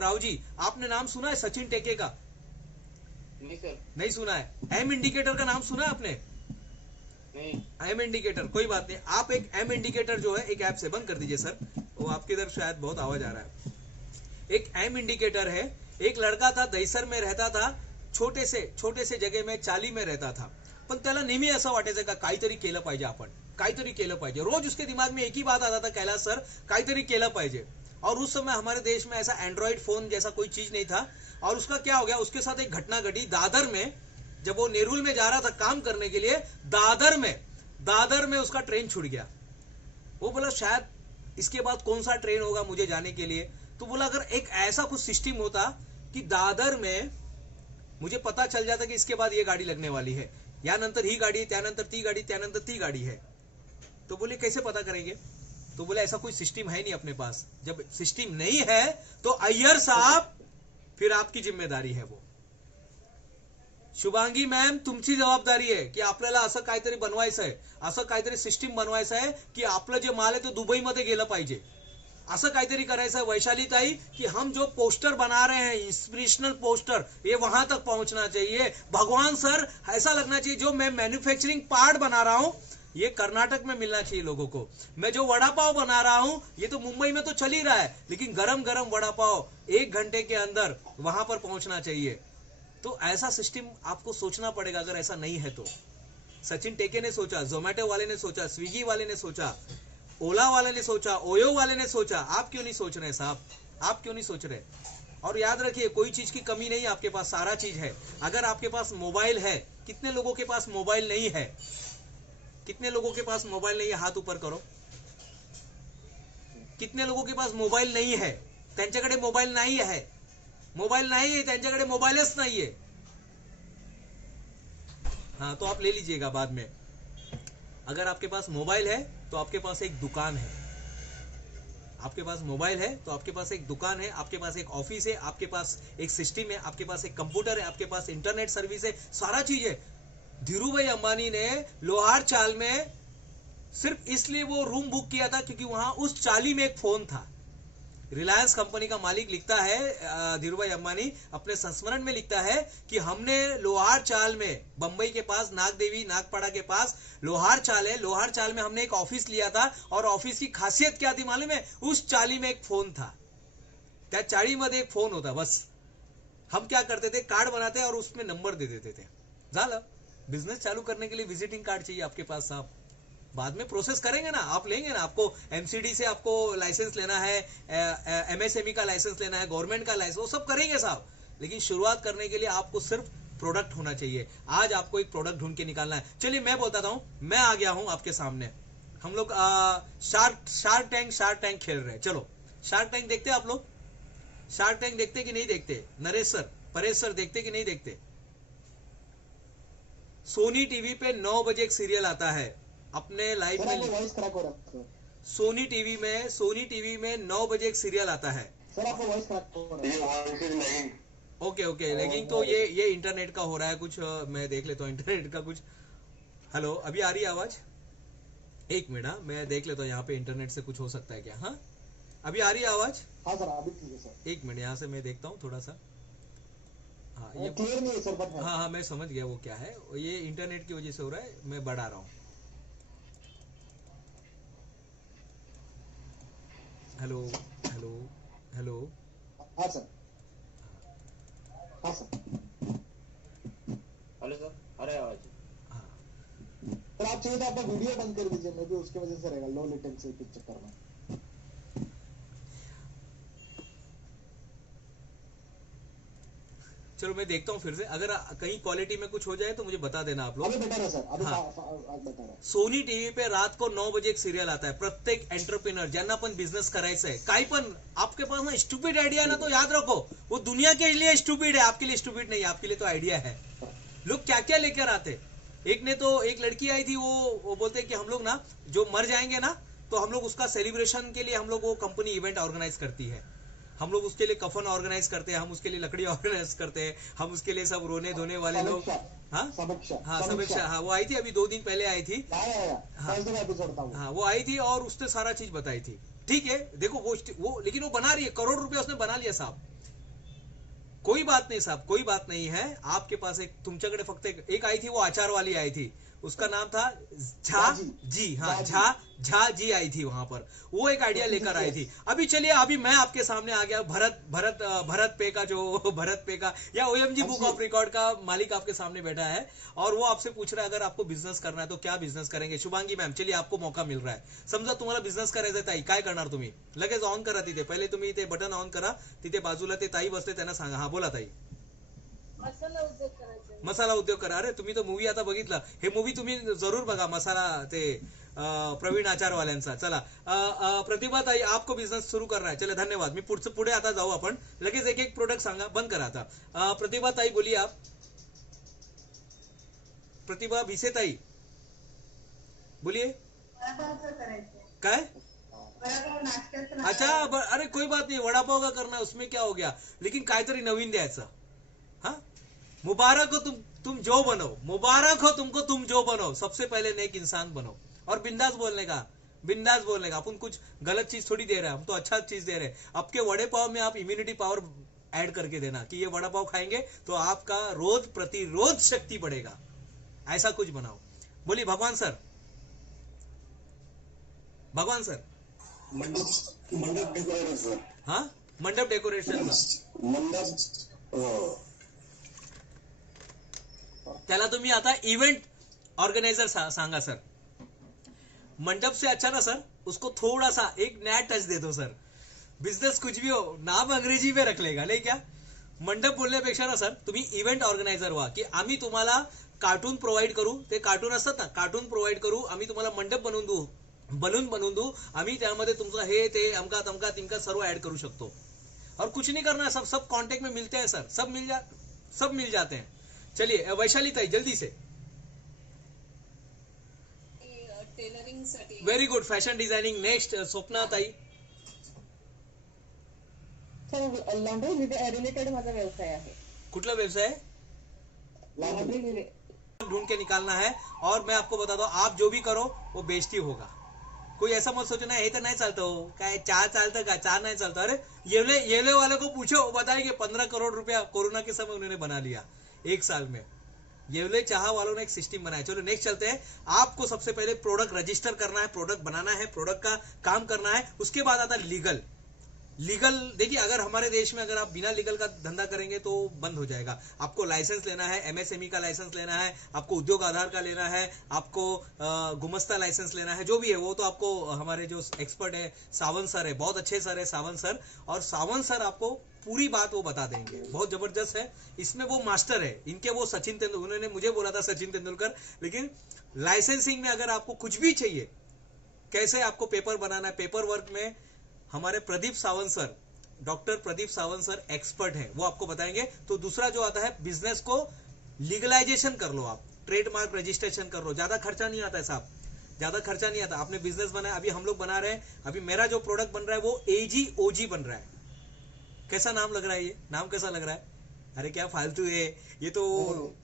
राव जी, आपने नाम सुना है सचिन टेके का? नहीं सर। नहीं सुना है। एम इंडिकेटर का नाम सुना है आपने? नहीं। एम इंडिकेटर, कोई बात नहीं, आप एक एम इंडिकेटर जो है एक ऐप से, बंद कर दीजिए सर, वो आपके इधर शायद बहुत आवाज आ रहा है। एक एम इंडिकेटर है। एक लड़का था, दहीसर में रहता था, छोटे से जगह में, चाली में रहता था, पण त्याला नेहमी असं वाटायचं का काहीतरी केलं पाहिजे आपण, काहीतरी केलं पाहिजे। रोज उसके दिमाग में एक ही बात आता था, कैलाश सर काहीतरी केलं पाहिजे। और उस समय हमारे देश में ऐसा एंड्रॉइड फोन जैसा कोई चीज नहीं था। और उसका क्या हो गया, उसके साथ एक घटना घटी दादर में, जब वो नेरुल में जा रहा था काम करने के लिए, दादर में उसका ट्रेन छूट गया। वो बोला शायद इसके बाद कौन सा ट्रेन होगा मुझे जाने के लिए। तो बोला अगर एक ऐसा कुछ सिस्टम होता कि दादर में मुझे पता चल जाता कि इसके बाद ये गाड़ी लगने वाली है, यानंतर ही गाड़ी, त्यानंतर ती गाड़ी, त्यानंतर ती गाड़ी है, तो बोले कैसे पता करेंगे? तो बोले ऐसा कोई सिस्टम है नहीं अपने पास। जब सिस्टम नहीं है तो अय्यर साहब फिर आपकी जिम्मेदारी है वो। शुभांगी मॅम, तुमची जबाबदारी आहे की आपल्याला असं काहीतरी बनवायचं आहे, असं काहीतरी सिस्टम बनवायचं आहे की आपलं जे माल आहे ते दुबईमध्ये गेलं पाहिजे, असं काहीतरी करायचं है वैशाली ताई कि हम जो पोस्टर बना रहे हैं इंस्पिरेशनल पोस्टर ये वहां तक पहुंचना चाहिए। भगवान सर ऐसा लगना चाहिए जो मैं मैन्युफैक्चरिंग पार्ट बना रहा हूं ये कर्नाटक में मिलना चाहिए लोगों को। मैं जो वड़ा पाव बना रहा हूं ये तो मुंबई में तो चल ही रहा है, लेकिन गरम गरम वड़ा पाव 1 घंटे के अंदर वहां पर पहुंचना चाहिए। तो ऐसा सिस्टम आपको सोचना पड़ेगा अगर ऐसा नहीं है तो। सचिन टेके ने सोचा, जोमेटो वाले ने सोचा, स्विगी वाले ने सोचा, ओला वाले ने सोचा, ओयो वाले ने सोचा, आप क्यों नहीं सोच रहे साहब? आप क्यों नहीं सोच रहे? और याद रखिए कोई चीज की कमी नहीं, आपके पास सारा चीज है। अगर आपके पास मोबाइल है, कितने लोगों के पास मोबाइल नहीं है? कितने लोगों के पास मोबाइल नहीं है? हाथ ऊपर करो। कितने लोगों के पास मोबाइल नहीं है? त्यांच्याकडे मोबाइल नाही है, मोबाइल नाही है, त्यांच्याकडे मोबाइलच नहीं है। हाँ तो आप ले लीजिएगा बाद में। अगर आपके पास मोबाइल है तो आपके पास एक दुकान है, आपके पास मोबाइल है तो आपके पास एक दुकान है, आपके पास एक ऑफिस है, आपके पास एक सिस्टम है, आपके पास एक कंप्यूटर है, आपके पास इंटरनेट सर्विस है, सारा चीज है। धीरू भाई अंबानी ने लोहार चाल में सिर्फ इसलिए वो रूम बुक किया था क्योंकि वहां उस चाली में एक फोन था। रिलायंस कंपनी का मालिक लिखता है, धीरू भाई अंबानी अपने संस्मरण में लिखता है कि हमने लोहार चाल में, बंबई के पास नागदेवी नागपाड़ा के पास लोहार चाल है, लोहार चाल में हमने एक ऑफिस लिया था और ऑफिस की खासियत क्या थी मालूम है? उस चाली में एक फोन था, त्या चाळीमध्ये एक फोन होता। बस हम क्या करते थे, कार्ड बनाते और उसमें नंबर दे देते थे, झालं। बिजनेस चालू करने के लिए विजिटिंग कार्ड चाहिए आपके पास साहब। बाद में प्रोसेस करेंगे ना, आप लेंगे ना, आपको एमसीडी से आपको लाइसेंस लेना है, एमएसएमई का लाइसेंस लेना है, गवर्नमेंट का लाइसेंस, वो सब करेंगे साहब। लेकिन शुरुआत करने के लिए आपको सिर्फ प्रोडक्ट होना चाहिए। आज आपको एक प्रोडक्ट ढूंढ के निकालना है। चलिए मैं बताता हूं, मैं आ गया हूं आपके सामने। हम लोग शार्क टैंक खेल रहे हैं। चलो शार्क टैंक देखते हैं आप लोग? शार्क टैंक देखते कि नहीं देखते? नरेश सर, परेश सर देखते कि नहीं देखते? सोनी टीवी पे 9 बजे एक सीरियल आता है अपने लाइव में। वॉइस क्रैक हो रहा है सोनी टीवी में 9 बजे एक सीरियल आता है। सर, आपका वॉइस क्रैक हो रहा है। ओके लेकिन तो ये इंटरनेट का हो रहा है कुछ। मैं देख लेता हूँ इंटरनेट का कुछ। हेलो, अभी आ रही है आवाज? एक मिनट, मैं देख लेता हूँ यहाँ पे इंटरनेट से कुछ हो सकता है क्या। हाँ अभी आ रही है आवाज? हाँ सर, अभी ठीक है सर। एक मिनट यहाँ से मैं देखता हूँ थोड़ा सा। हाँ ये क्लियर नहीं है सर, बट हाँ मैं समझ गया वो क्या है। ये इंटरनेट की वजह से हो रहा है, मैं बढ़ा रहा हूँ। Hello hello hello. हाँ सर, हाँ सर। हेलो सर, अरे आवाज। हाँ सर आप चाहिए तो अपना वीडियो बंद कर दीजिए, मैं भी उसके वजह से रहेगा, लो लेटेंसी के चक्कर में। चलो मैं देखता हूँ फिर से, अगर कहीं क्वालिटी में कुछ हो जाए तो मुझे बता देना आप लोग। अभी बेटर है सर, अभी हाँ। बेटर है। सोनी टीव्ही पे रात को 9 बजे एक सिरियल आता है। प्रत्येक एंटरप्रेन्योर ज्यांना पण बिझनेस करायचा है, काही पण आपके पास ना स्टूपिड आइडिया है ना, तो याद रखो वो दुनिया के लिए स्टूपिड है, आपके लिए स्टूपिड नहीं है। आपके लिए तो आइडिया है। लोग क्या क्या लेकर आते। एक लड़की आई थी, वो बोलते कि हम लोग ना जो मर जाएंगे ना तो हम लोग उसका सेलिब्रेशन के लिए हम लोग वो कंपनी इवेंट ऑर्गेनाइज करती है। हम लोग उसके लिए कफन ऑर्गेनाइज करते हैं, हम उसके लिए लकड़ी ऑर्गेनाइज करते हैं, हम उसके लिए सब रोने धोने वाले लोग। हाँ समीक्षा, हाँ वो आई थी, अभी 2 दिन पहले आई थी। हाँ वो आई थी और उसने सारा चीज बताई थी। ठीक है, देखो वो लेकिन वो बना रही है, करोड़ रुपया उसने बना लिया साहब। कोई बात नहीं साहब, कोई बात नहीं है। आपके पास एक, तुमच्याकडे फक्त एक आई थी, वो आचार वाली आई थी, उसका नाम था झा जी। हाँ झा जी आई थी वहां पर, वो एक आइडिया लेकर आई थी। अभी चलिए, अभी मैं आपके सामने आ गया। भरत पे का या ओएमजी बुक ऑफ रिकॉर्ड का मालिक आपके सामने बैठा है और वो आपसे पूछ रहा है अगर आपको बिझनेस करना है तो क्या बिझनेस करेंगे। शुभांगी मॅम, चलिए आपको मौका मिल रहा है। समजा तुम्हाला बिझनेस करायचा ताई, काय करणार तुम्ही? लगेच ऑन करा तिथे, पहिले तुम्ही ते बटन ऑन करा, तिथे बाजूला ते ताई बसते, त्यांना सांगा। हा बोला ताई। मसाला उद्योग करा। अरे तुम्ही तो मूवी आता बघितला, हे मूवी तुम्ही जरूर बघा, मसाला ते प्रवीण आचार वाल्यांचा। चला प्रतिभा ताई, आपको बिझनेस सुरू करना है। चले धन्यवाद। मी पुढे आता जाऊ आपण, लगेच एक एक प्रोडक्ट सांगा, बंद करा आता। प्रतिभा ताई बोलिए आप। प्रतिभा भिसे ताई बोलिए। काय? अच्छा अरे कोई बात नहीं, वड़ा पाव का करना है, उसमें क्या हो गया, लेकिन काहीतरी नवीन द्यायचं। हाँ मुबारक हो तुम जो बनो, मुबारक हो तुमको, तुम जो बनो, सबसे पहले नेक इंसान बनो और बिंदास बोलने का। बिंदास बोलने का, अपन कुछ गलत चीज थोड़ी दे रहे हैं, हम तो अच्छा चीज दे रहे हैं। आपके वड़े पाव में आप इम्यूनिटी पावर ऐड करके देना कि ये वड़ा पाव खाएंगे तो आपका रोग प्रतिरोध शक्ति बढ़ेगा, ऐसा कुछ बनाओ। बोलिए भगवान सर, भगवान सर। मंडप मंडप डेकोरेटर सर. हाँ, मंडप डेकोरेशन मंडप त्याला तुम्ही आता इव्हेंट ऑर्गेनायझर सांगा सर। मंडप से अच्छा ना सर, उसको थोड़ा सा एक नया टच दे दो सर। बिझनेस कुछ भी हो, नाम अंग्रेजी में रख लेगा, नाही क्या? मंडप बोलण्यापेक्षा ना सर तुम्ही इव्हेंट ऑर्गनायझर व्हा, की आम्ही तुम्हाला कार्टून प्रोव्हाइड करू, ते कार्टून असतात ना, कार्टून प्रोव्हाइड करू, आम्ही तुम्हाला मंडप बनवून देऊ, बलून बनवून देऊ, आम्ही त्यामध्ये तुमचं हे ते अमका तमका तिमका सर्व ऐड करू शकतो। और कुछ नहीं करना है, सब सब कांटेक्ट में मिलते हैं सर, सब मिल जाते हैं। चलिए वैशाली ताई जल्दी से। टेलरिंग साठी very good, fashion designing. Next Swapna ताई। सर लॉन्ड्री रिलेटेड माझा व्यवसाय आहे। कुठला व्यवसाय है? लॉन्ड्री ढूंढ के निकालना है। और मैं आपको बता दूं, आप जो भी करो वो बेइज्जती होगा। कोई ऐसा मत सोचना हे तर नाही चालतं हो, काय चार चालतं का? चार नहीं चलता। अरे येले वाले को पूछो, वो बताएंगे 15 करोड़ रुपया कोरोना के समय उन्होंने बना लिया 1 साल में। येवले चाह वालों ने एक सिस्टम बनाया। चलो नेक्स्ट चलते हैं। आपको सबसे पहले प्रोडक्ट रजिस्टर करना है, प्रोडक्ट बनाना है, प्रोडक्ट का काम करना है। उसके बाद आता है लीगल। देखिए, अगर हमारे देश में अगर आप बिना लीगल का धंधा करेंगे तो बंद हो जाएगा। आपको लाइसेंस लेना है, एमएसएमई का लाइसेंस लेना है, आपको उद्योग आधार का लेना है, आपको गुमस्ता लाइसेंस लेना है, जो भी है वो तो आपको हमारे जो एक्सपर्ट है सावंत सर है, बहुत अच्छे सर है सावंत सर, और सावंत सर आपको पूरी बात वो बता देंगे, बहुत जबरदस्त है। इसमें वो मास्टर है, इनके वो सचिन तेंदुलकर, उन्होंने मुझे बोला था सचिन तेंदुलकर। लेकिन लाइसेंसिंग में अगर आपको कुछ भी चाहिए, कैसे आपको पेपर बनाना है, पेपर वर्क में हमारे Pradeep Sawant sir, doctor Pradeep Sawant sir expert हैं, वो आपको बताएंगे। तो दूसरा जो आता है, बिजनेस को लीगलाइजेशन कर लो, आप ट्रेडमार्क रजिस्ट्रेशन कर लो, ज्यादा खर्चा नहीं आता है साहब, ज्यादा खर्चा नहीं आता। आपने बिजनेस बनाया, अभी हम लोग बना रहे हैं, अभी मेरा जो प्रोडक्ट बन रहा है वो AGOG बन रहा है। कैसा नाम लग रहा है? ये नाम कैसा लग रहा है? अरे क्या फालतू है ये तो,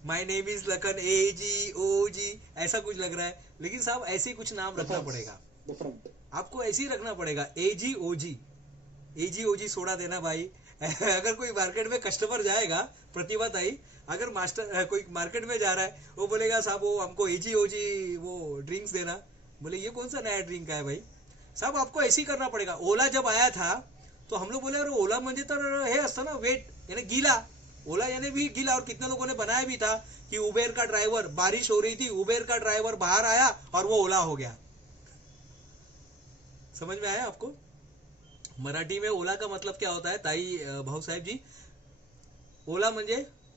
my name is Lakhan AGOG ऐसा कुछ लग रहा है। लेकिन साहब ऐसे ही कुछ नाम रखना पड़ेगा, डिफरेंट आपको ऐसे ही रखना पड़ेगा। AGOG सोडा देना भाई। अगर कोई मार्केट में कस्टमर जाएगा, प्रतिभा ताई, अगर मास्टर कोई मार्केट में जा रहा है, वो बोलेगा साहब वो हमको AGOG वो ड्रिंक्स देना, बोले ये कौन सा नया ड्रिंक है भाई? साहब आपको ऐसे ही करना पड़ेगा। ओला जब आया था तो हम लोग बोले अरे ओला म्हणजे तर हे असतं ना, वेट यानी गीला, ओला यानी भी गीला। और कितने लोगों ने बनाया भी था कि उबेर का ड्राइवर, बारिश हो रही थी, उबेर का ड्राइवर बाहर आया और वो ओला हो गया। समझ में आया आपको? मराठी में ओला का मतलब क्या होता है ताई भाऊ साहेब जी? ओला म्हणजे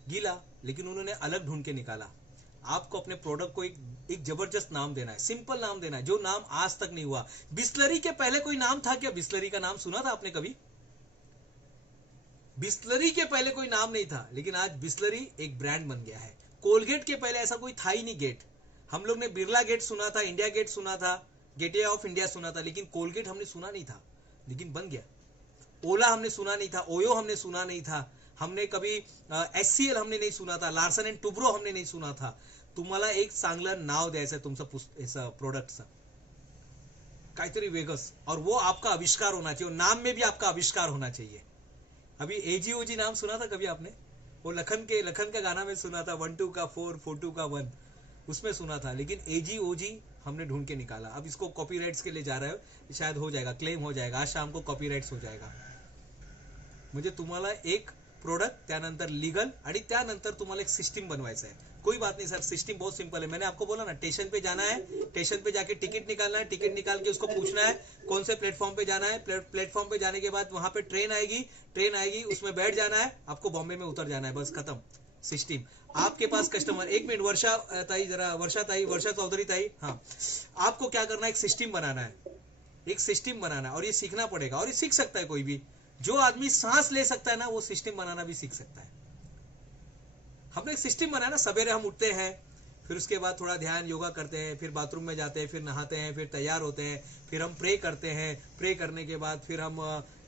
गीला, लेकिन उन्होंने अलग ढूंढ के निकाला। आपको अपने प्रोडक्ट को एक जबरदस्त नाम देना है, सिंपल नाम देना है, जो नाम आज तक नहीं हुआ। बिस्लरी के पहले कोई नाम था क्या? बिस्लरी का नाम सुना था आपने कभी? बिस्लरी के पहले कोई नाम नहीं था, लेकिन आज बिस्लरी एक ब्रांड बन गया है। कोलगेट के पहले ऐसा कोई था ही नहीं गेट। हम लोग ने बिरला गेट सुना था, इंडिया गेट सुना था, गेटवे ऑफ इंडिया सुना था, लेकिन कोलगेट हमने सुना नहीं था, लेकिन बन गया। ओला हमने सुना नहीं था, ओयो हमने सुना नहीं था, हमने कभी SCL हमने नहीं सुना था, लार्सन एंड टुब्रो हमने नहीं सुना था। तुम्हाला एक चांगलं नाव द्यायचं आहे तुमचं प्रोडक्टचं, काहीतरी वेगस, और वो आपका आविष्कार होना चाहिए, नाम में भी आपका आविष्कार होना चाहिए। अभी AGOG नाम सुना था कभी आपने? वो लखन का गाना में सुना था, 1 2 का 4 4 2 का 1, उसमें सुना था। लेकिन AGOG हमने ढूंढ के निकाला। अब इसको कॉपीराइट्स के लिए जा रहा है, शायद हो जाएगा, क्लेम हो जाएगा, आज शाम को कॉपीराइट्स हो जाएगा। म्हणजे तुम्हाला एक प्रोडक्ट, त्यानंतर लीगल, आणि त्यानंतर तुम्हाला एक सिस्टम बनवायचं है। कोई बात नहीं सर, सिस्टम बहुत सिंपल है। मैंने आपको बोला ना, स्टेशन पे जाना है, स्टेशन पे जाके टिकट निकालना है, टिकट निकाल के उसको पूछना है कौन से प्लेटफॉर्म पे जाना है, प्लेटफॉर्म पे जाने के बाद वहां पे ट्रेन आएगी, उसमें बैठ जाना है, आपको बॉम्बे में उतर जाना है, बस खत्म सिस्टम। आपके पास कस्टमर, 1 मिनट वर्षा चौधरी ताई, हाँ, आपको क्या करना है? एक सिस्टम बनाना है, एक सिस्टम बनाना है, और ये सीखना पड़ेगा। और ये सीख सकता है कोई भी, जो आदमी सांस ले सकता है ना, वो सिस्टम बनाना भी सीख सकता है। हमने एक सिस्टम बनाया ना, सवेरे हम उठते हैं, फिर उसके बाद थोड़ा ध्यान योगा करते हैं, फिर बाथरूम में जाते हैं, फिर नहाते हैं, फिर तैयार होते हैं, फिर हम प्रे करते हैं, प्रे करने के बाद फिर हम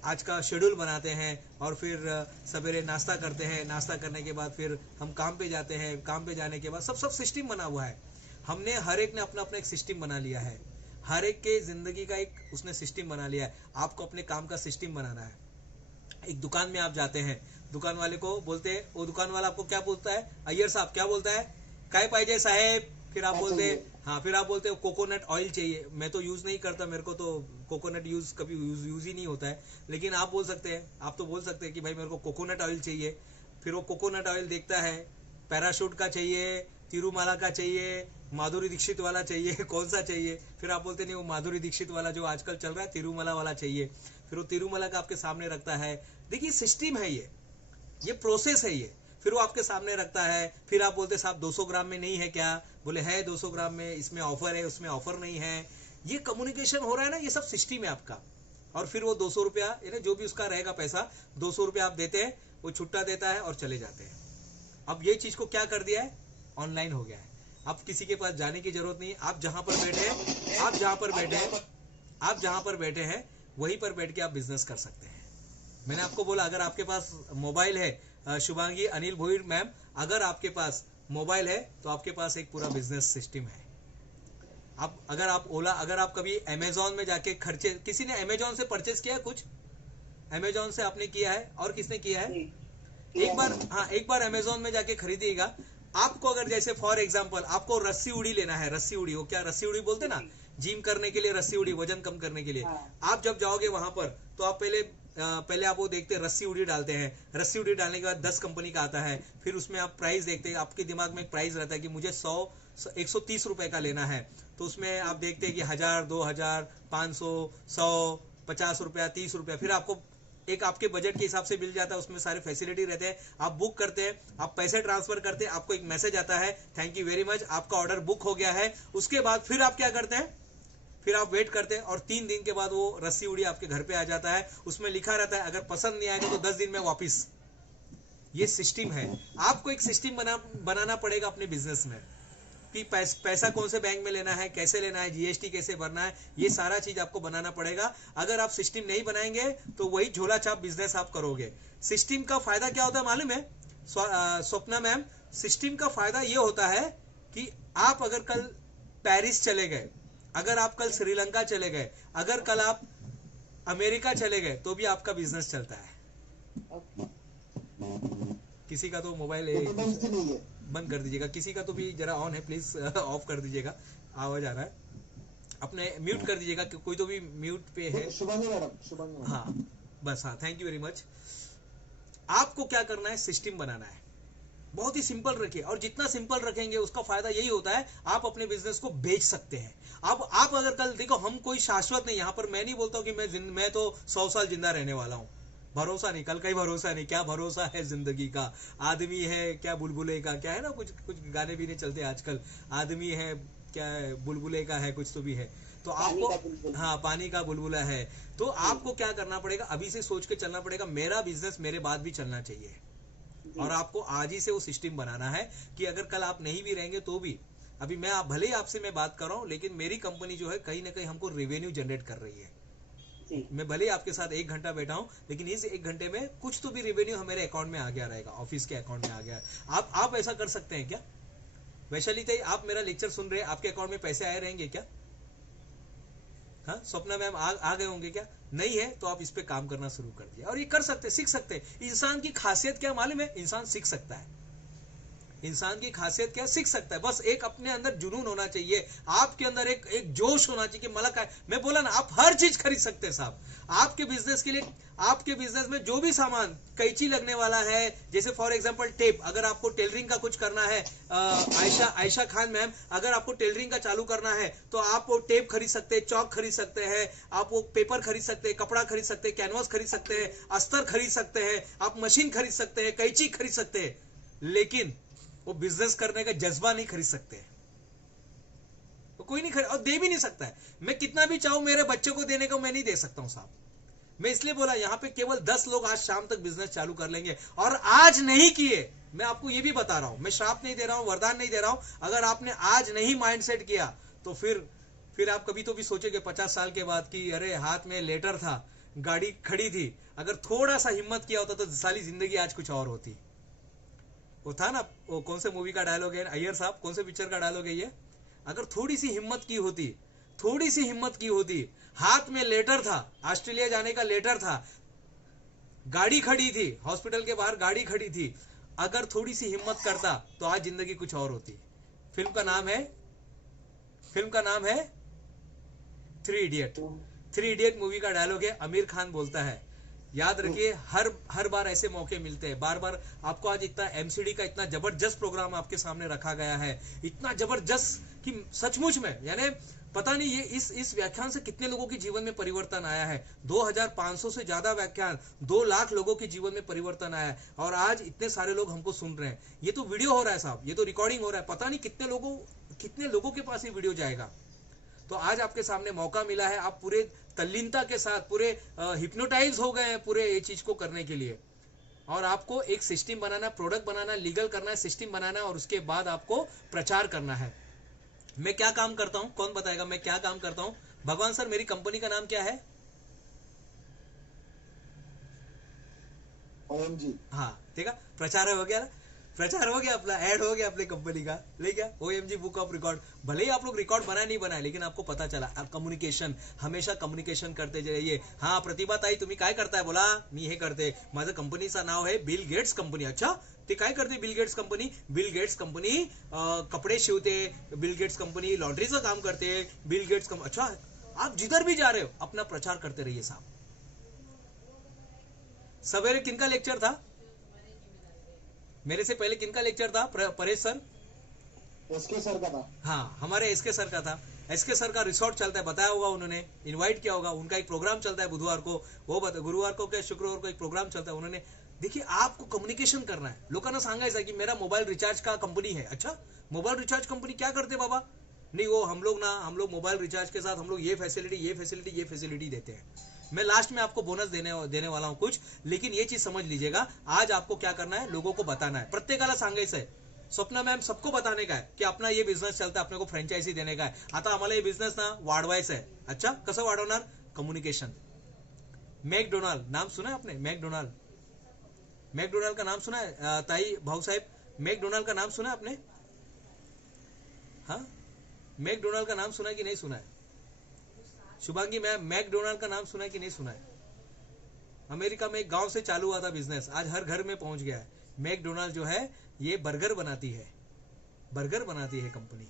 आज का शेड्यूल बनाते हैं, और फिर सवेरे नाश्ता करते हैं, नाश्ता करने के बाद फिर हम काम पे जाते हैं, काम पे जाने के बाद सब सिस्टम बना हुआ है। हमने हर एक ने अपना अपना एक सिस्टम बना लिया है। हर एक के जिंदगी का एक उसने सिस्टम बना लिया है। आपको अपने काम का सिस्टम बनाना है। एक दुकान में आप जाते हैं, दुकान वाले को बोलते हैं, वो दुकान वाला आपको क्या बोलता है, अय्यर साहब क्या बोलता है, काय पाहिजे साहेब, फिर आप बोलते हैं हाँ, फिर आप बोलते हो कोकोनट ऑयल चाहिए। मैं तो यूज नहीं करता, मेरे को तो कोकोनट कभी यूज ही नहीं होता है, लेकिन आप बोल सकते हैं, आप तो बोल सकते हैं कि भाई मेरे को कोकोनट ऑयल चाहिए। फिर वो कोकोनट ऑयल देखता है, पैराशूट का चाहिए, तिरुमाला का चाहिए, माधुरी दीक्षित वाला चाहिए, कौन सा चाहिए। फिर आप बोलते नहीं वो माधुरी दीक्षित वाला जो आजकल चल रहा है, तिरुमला वाला चाहिए। फिर वो तिरुमला का आपके सामने रखता है। देखिए सिस्टम है ये प्रोसेस है ये। फिर वो आपके सामने रखता है। फिर आप बोलते साहब 200 ग्राम में नहीं है क्या, बोले है 200 ग्राम में, इसमें ऑफर है, उसमें ऑफर नहीं है। ये कम्युनिकेशन हो रहा है ना, ये सब सिस्टम है आपका। और फिर वो 200 रुपया यानी जो भी उसका रहेगा पैसा, 200 रुपया आप देते हैं, वो छुट्टा देता है और चले जाते हैं। अब ये चीज को क्या कर दिया है, ऑनलाइन हो गया है। अब किसी के पास जाने की जरूरत नहीं। आप जहां पर बैठे हैं, आप जहां पर बैठे हैं वहीं पर बैठ के आप बिजनेस कर सकते हैं। मैंने आपको बोला अगर आपके पास मोबाइल है, शुभांगी अनिल भोईर मैम, अगर आपके पास मोबाइल है तो आपके पास एक पूरा बिजनेस सिस्टम है। अगर आप कभी अमेजोन में जाके खर्चे, किसी ने अमेजोन से परचेस किया है कुछ, अमेजोन से आपने किया है और किसने किया है, एक बार अमेजोन में जाके खरीदिएगा। आपको अगर जैसे फॉर एग्जांपल आपको रस्सी उड़ी लेना है, रस्सी उड़ी, वो क्या रस्सी उड़ी बोलते ना, जिम करने के लिए रस्सी उड़ी, वजन कम करने के लिए। आप जब जाओगे वहां पर तो आप पहले आप वो देखते हैं, रस्सी उड़ी डालते हैं। रस्सी उड़ी डालने के बाद 10 कंपनी का आता है। फिर उसमें आप प्राइस देखते हैं, आपके दिमाग में एक प्राइस रहता है कि मुझे 130 रुपए का लेना है। तो उसमें आप देखते हैं कि 1000, 2000, 500, 100, 50 रुपया, 30 रुपया। फिर आपको एक आपके बजट के हिसाब से मिल जाता है, उसमें सारे फैसिलिटी रहते हैं। आप बुक करते हैं, आप पैसे ट्रांसफर करते हैं, आपको एक मैसेज आता है, थैंक यू वेरी मच, आपका ऑर्डर बुक हो गया है। उसके बाद फिर आप क्या करते हैं, फिर आप वेट करते हैं और 3 दिन के बाद वो रस्सी उड़ी आपके घर पे आ जाता है। उसमें लिखा रहता है अगर पसंद नहीं आएगा तो 10 दिन में वापिस। ये सिस्टम है। आपको एक सिस्टम बनाना पड़ेगा अपने बिजनेस में कि पैसा कौन से बैंक में लेना है, कैसे लेना है, जीएसटी कैसे भरना है, ये सारा चीज आपको बनाना पड़ेगा। अगर आप सिस्टम नहीं बनाएंगे तो वही झोला छाप बिजनेस आप करोगे। सिस्टम का फायदा क्या होता है मालूम है स्वप्ना मैम, सिस्टम का फायदा ये होता है कि आप अगर कल पेरिस चले गए, अगर आप कल श्रीलंका चले गए, अगर कल आप अमेरिका चले गए तो भी आपका बिजनेस चलता है। किसी का तो मोबाइल बंद कर दीजिएगा, किसी का तो भी जरा ऑन है, प्लीज ऑफ कर दीजिएगा, आवाज आ रहा है। अपने म्यूट कर दीजिएगा, कोई तो भी म्यूट पे है। शुभांगी मैडम, हाँ बस, हाँ थैंक यू वेरी मच। आपको क्या करना है, सिस्टम बनाना है। बहुत ही सिंपल रखिए, और जितना सिंपल रखेंगे उसका फायदा यही होता है, आप अपने बिजनेस को बेच सकते हैं। अब आप अगर कल देखो, हम कोई शाश्वत नहीं, यहाँ पर मैं नहीं बोलता हूँ कि मैं तो 100 साल जिंदा रहने वाला हूँ। भरोसा नहीं, कल का ही भरोसा नहीं, क्या भरोसा है जिंदगी का। आदमी है क्या बुलबुले का, क्या है ना, कुछ गाने भी नहीं चलते आजकल, आदमी है क्या बुलबुले का है, कुछ तो भी है। तो आपको, हाँ पानी का बुलबुला है। तो आपको क्या करना पड़ेगा, अभी से सोच के चलना पड़ेगा, मेरा बिजनेस मेरे बाद भी चलना चाहिए। और आपको आज ही से वो सिस्टम बनाना है कि अगर कल आप नहीं भी रहेंगे तो भी, अभी मैं भले ही आपसे मैं बात कर रहा हूँ, लेकिन मेरी कंपनी जो है कहीं ना कहीं हमको रेवेन्यू जनरेट कर रही है। मैं भले ही आपके साथ 1 घंटा बैठा हूं, लेकिन इस 1 घंटे में कुछ तो भी रेवेन्यू हमारे अकाउंट में आ गया रहेगा, ऑफिस के अकाउंट में आ गया। आप ऐसा कर सकते हैं क्या वैशाली ताई, आप मेरा लेक्चर सुन रहे हैं, आपके अकाउंट में पैसे आए रहेंगे क्या? हाँ स्वप्ना मैम आ गए होंगे क्या? नहीं है तो आप इस पे काम करना शुरू कर दिया, और ये कर सकते, सीख सकते। इंसान की खासियत क्या मालूम है, इंसान सीख सकता है। इंसान की खासियत क्या, सीख सकता है। बस एक अपने अंदर जुनून होना चाहिए, आपके अंदर एक जोश होना चाहिए कि मला मैं बोला ना, आप हर चीज खरीद सकते हैं साहब। आपके बिजनेस के लिए, आपके बिजनेस में जो भी सामान, कैंची लगने वाला है, जैसे फॉर एग्जांपल टेप, अगर आपको टेलरिंग का कुछ करना है, आयशा खान मैम, अगर आपको टेलरिंग का चालू करना है तो आप वो टेप खरीद सकते हैं, चौक खरीद सकते हैं, आप वो पेपर खरीद सकते हैं, कपड़ा खरीद सकते हैं, कैनवास खरीद सकते हैं, अस्तर खरीद सकते हैं, आप मशीन खरीद सकते हैं, कैंची खरीद सकते हैं, लेकिन वो बिजनेस करने का जज्बा नहीं खरीद सकते। तो कोई नहीं खरीद, और दे भी नहीं सकता है। मैं कितना भी चाहूं मेरे बच्चे को देने को मैं नहीं दे सकता हूं साहब। मैं इसलिए बोला, यहां पे केवल 10 लोग आज शाम तक बिजनेस चालू कर लेंगे, और आज नहीं किए, मैं आपको ये भी बता रहा हूं, मैं श्राप नहीं दे रहा हूं, वरदान नहीं दे रहा हूं। अगर आपने आज नहीं माइंडसेट किया तो फिर आप कभी तो भी सोचेंगे 50 साल के बाद कि अरे हाथ में लेटर था, गाड़ी खड़ी थी, अगर थोड़ा सा हिम्मत किया होता तो साली जिंदगी आज कुछ और होती। वो था ना, वो कौन से मूवी का डायलॉग है, अय्यर साहब कौन से पिक्चर का डायलॉग है ये, अगर थोड़ी सी हिम्मत की होती, थोड़ी सी हिम्मत की होती, हाथ में लेटर था, ऑस्ट्रेलिया जाने का लेटर था, गाड़ी खड़ी थी, हॉस्पिटल के बाहर गाड़ी खड़ी थी, अगर थोड़ी सी हिम्मत करता तो आज जिंदगी कुछ और होती। फिल्म का नाम है three idiot. Three idiot movie का डायलॉग है, आमिर खान बोलता है, याद रखिए हर बार ऐसे मौके मिलते हैं। बार बार आपको आज इतना एमसीडी का इतना जबरदस्त प्रोग्राम आपके सामने रखा गया है, इतना जबरदस्त कि सचमुच में यानी पता नहीं ये इस व्याख्यान से कितने लोगों के जीवन में परिवर्तन आया है। 2500 से ज्यादा व्याख्यान, 2 लाख लोगों के जीवन में परिवर्तन आया है, और आज इतने सारे लोग हमको सुन रहे हैं। ये तो वीडियो हो रहा है साहब, ये तो रिकॉर्डिंग हो रहा है, पता नहीं कितने लोगों के पास ये वीडियो जाएगा। तो आज आपके सामने मौका मिला है, आप पूरे तल्लीनता के साथ पूरे हिप्नोटाइज हो गए हैं पूरे ये चीज को करने के लिए, और आपको एक सिस्टम बनाना, प्रोडक्ट बनाना, लीगल करना है, सिस्टम बनाना, और उसके बाद आपको प्रचार करना है। मैं क्या काम करता हूं, कौन बताएगा मैं क्या काम करता हूं? भगवान सर, मेरी कंपनी का नाम क्या है? OMG। हाँ ठीक है, प्रचार हो गया ना, प्रचार हो गया अपना, ऐड हो गया अपनी कंपनी का, ले क्या OMG बुक ऑफ रिकॉर्ड। भले ही आप लोग रिकॉर्ड बनाए नहीं बनाए, लेकिन आपको पता चला। कम्युनिकेशन, हमेशा कम्युनिकेशन करते जाइए। हाँ प्रतिभा ताई, तुम्ही काय करताय? बोला मी हे करते, माझं कंपनीचं नाव आहे बिल गेट्स कंपनी। अच्छा, ते काय करते Bill Gates company? Bill Gates company कपडे शिवते, बिल गेट्स कंपनी लॉन्ड्रीचं काम करते, बिल गेट्स कंपनी। अच्छा, आप जिधर भी जा रहे हो अपना प्रचार करते रहिए साहब। सवेरे किनका लेक्चर था? मेरे से पहले किनका लेक्चर था? परेश सर, SK सर का था। हाँ हमारे SK सर का था। SK सर का रिसोर्ट चलता है, बताया होगा उन्होंने, इनवाइट किया होगा। उनका एक प्रोग्राम चलता है बुधवार को, वो गुरुवार को क्या शुक्रवार को एक प्रोग्राम चलता है। उन्होंने, देखिए आपको कम्युनिकेशन करना है, लोकांना सांगायचं की मेरा मोबाइल रिचार्ज का कंपनी है। अच्छा, मोबाइल रिचार्ज कंपनी क्या करते बाबा? नहीं, वो हम लोग मोबाइल रिचार्ज के साथ हम लोग ये फैसिलिटी देते हैं। मैं लास्ट में आपको बोनस देने वाला हूं कुछ, लेकिन ये चीज समझ लीजिएगा, आज आपको क्या करना है, लोगों को बताना है, प्रत्येकाला सांगायचं आहे। स्वप्ना मॅम, सबको बताने का है कि अपना ये बिझनेस चलता है, अपने को फ्रँचायझी देने का है। आता आम्हाला ये बिझनेस ना वाढवायचा आहे। अच्छा, कसं वाढवणार? कम्युनिकेशन। मैकडोनाल्ड नाम सुना है आपने? मैकडोनाल्ड का नाम सुना है ताई भाऊ साहेब? मैकडोनाल्ड का नाम सुना है आपने? हाँ, मैकडोनाल्ड का नाम सुना है कि नहीं सुना है? शुभांगी मैम, मैकडोनाल्ड का नाम सुना है कि नहीं सुना है? अमेरिका में एक गांव से चालू हुआ था बिजनेस, आज हर घर में पहुंच गया है। मैकडोनाल्ड जो है ये बर्गर बनाती है कंपनी।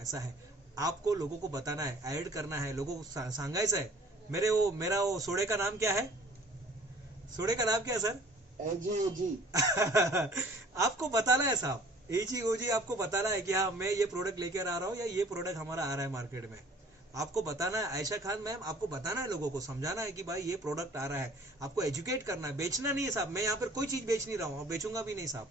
ऐसा है, आपको लोगों को बताना है, ऐड करना है, लोगों को सांगायचं है। मेरा वो सोडे का नाम क्या है? सोडे का नाम क्या है सर? AGOG। आपको बताना है साहब, AGOG आपको बताना है कि हाँ मैं ये प्रोडक्ट लेकर आ रहा हूँ, या ये प्रोडक्ट हमारा आ रहा है मार्केट में। आपको बताना है। आयशा खान मैम, आपको बताना है, लोगों को समझाना है कि भाई ये प्रोडक्ट आ रहा है। आपको एजुकेट करना है, बेचना नहीं है साहब। मैं यहाँ पर कोई चीज बेच नहीं रहा हूँ, बेचूंगा भी नहीं साहब,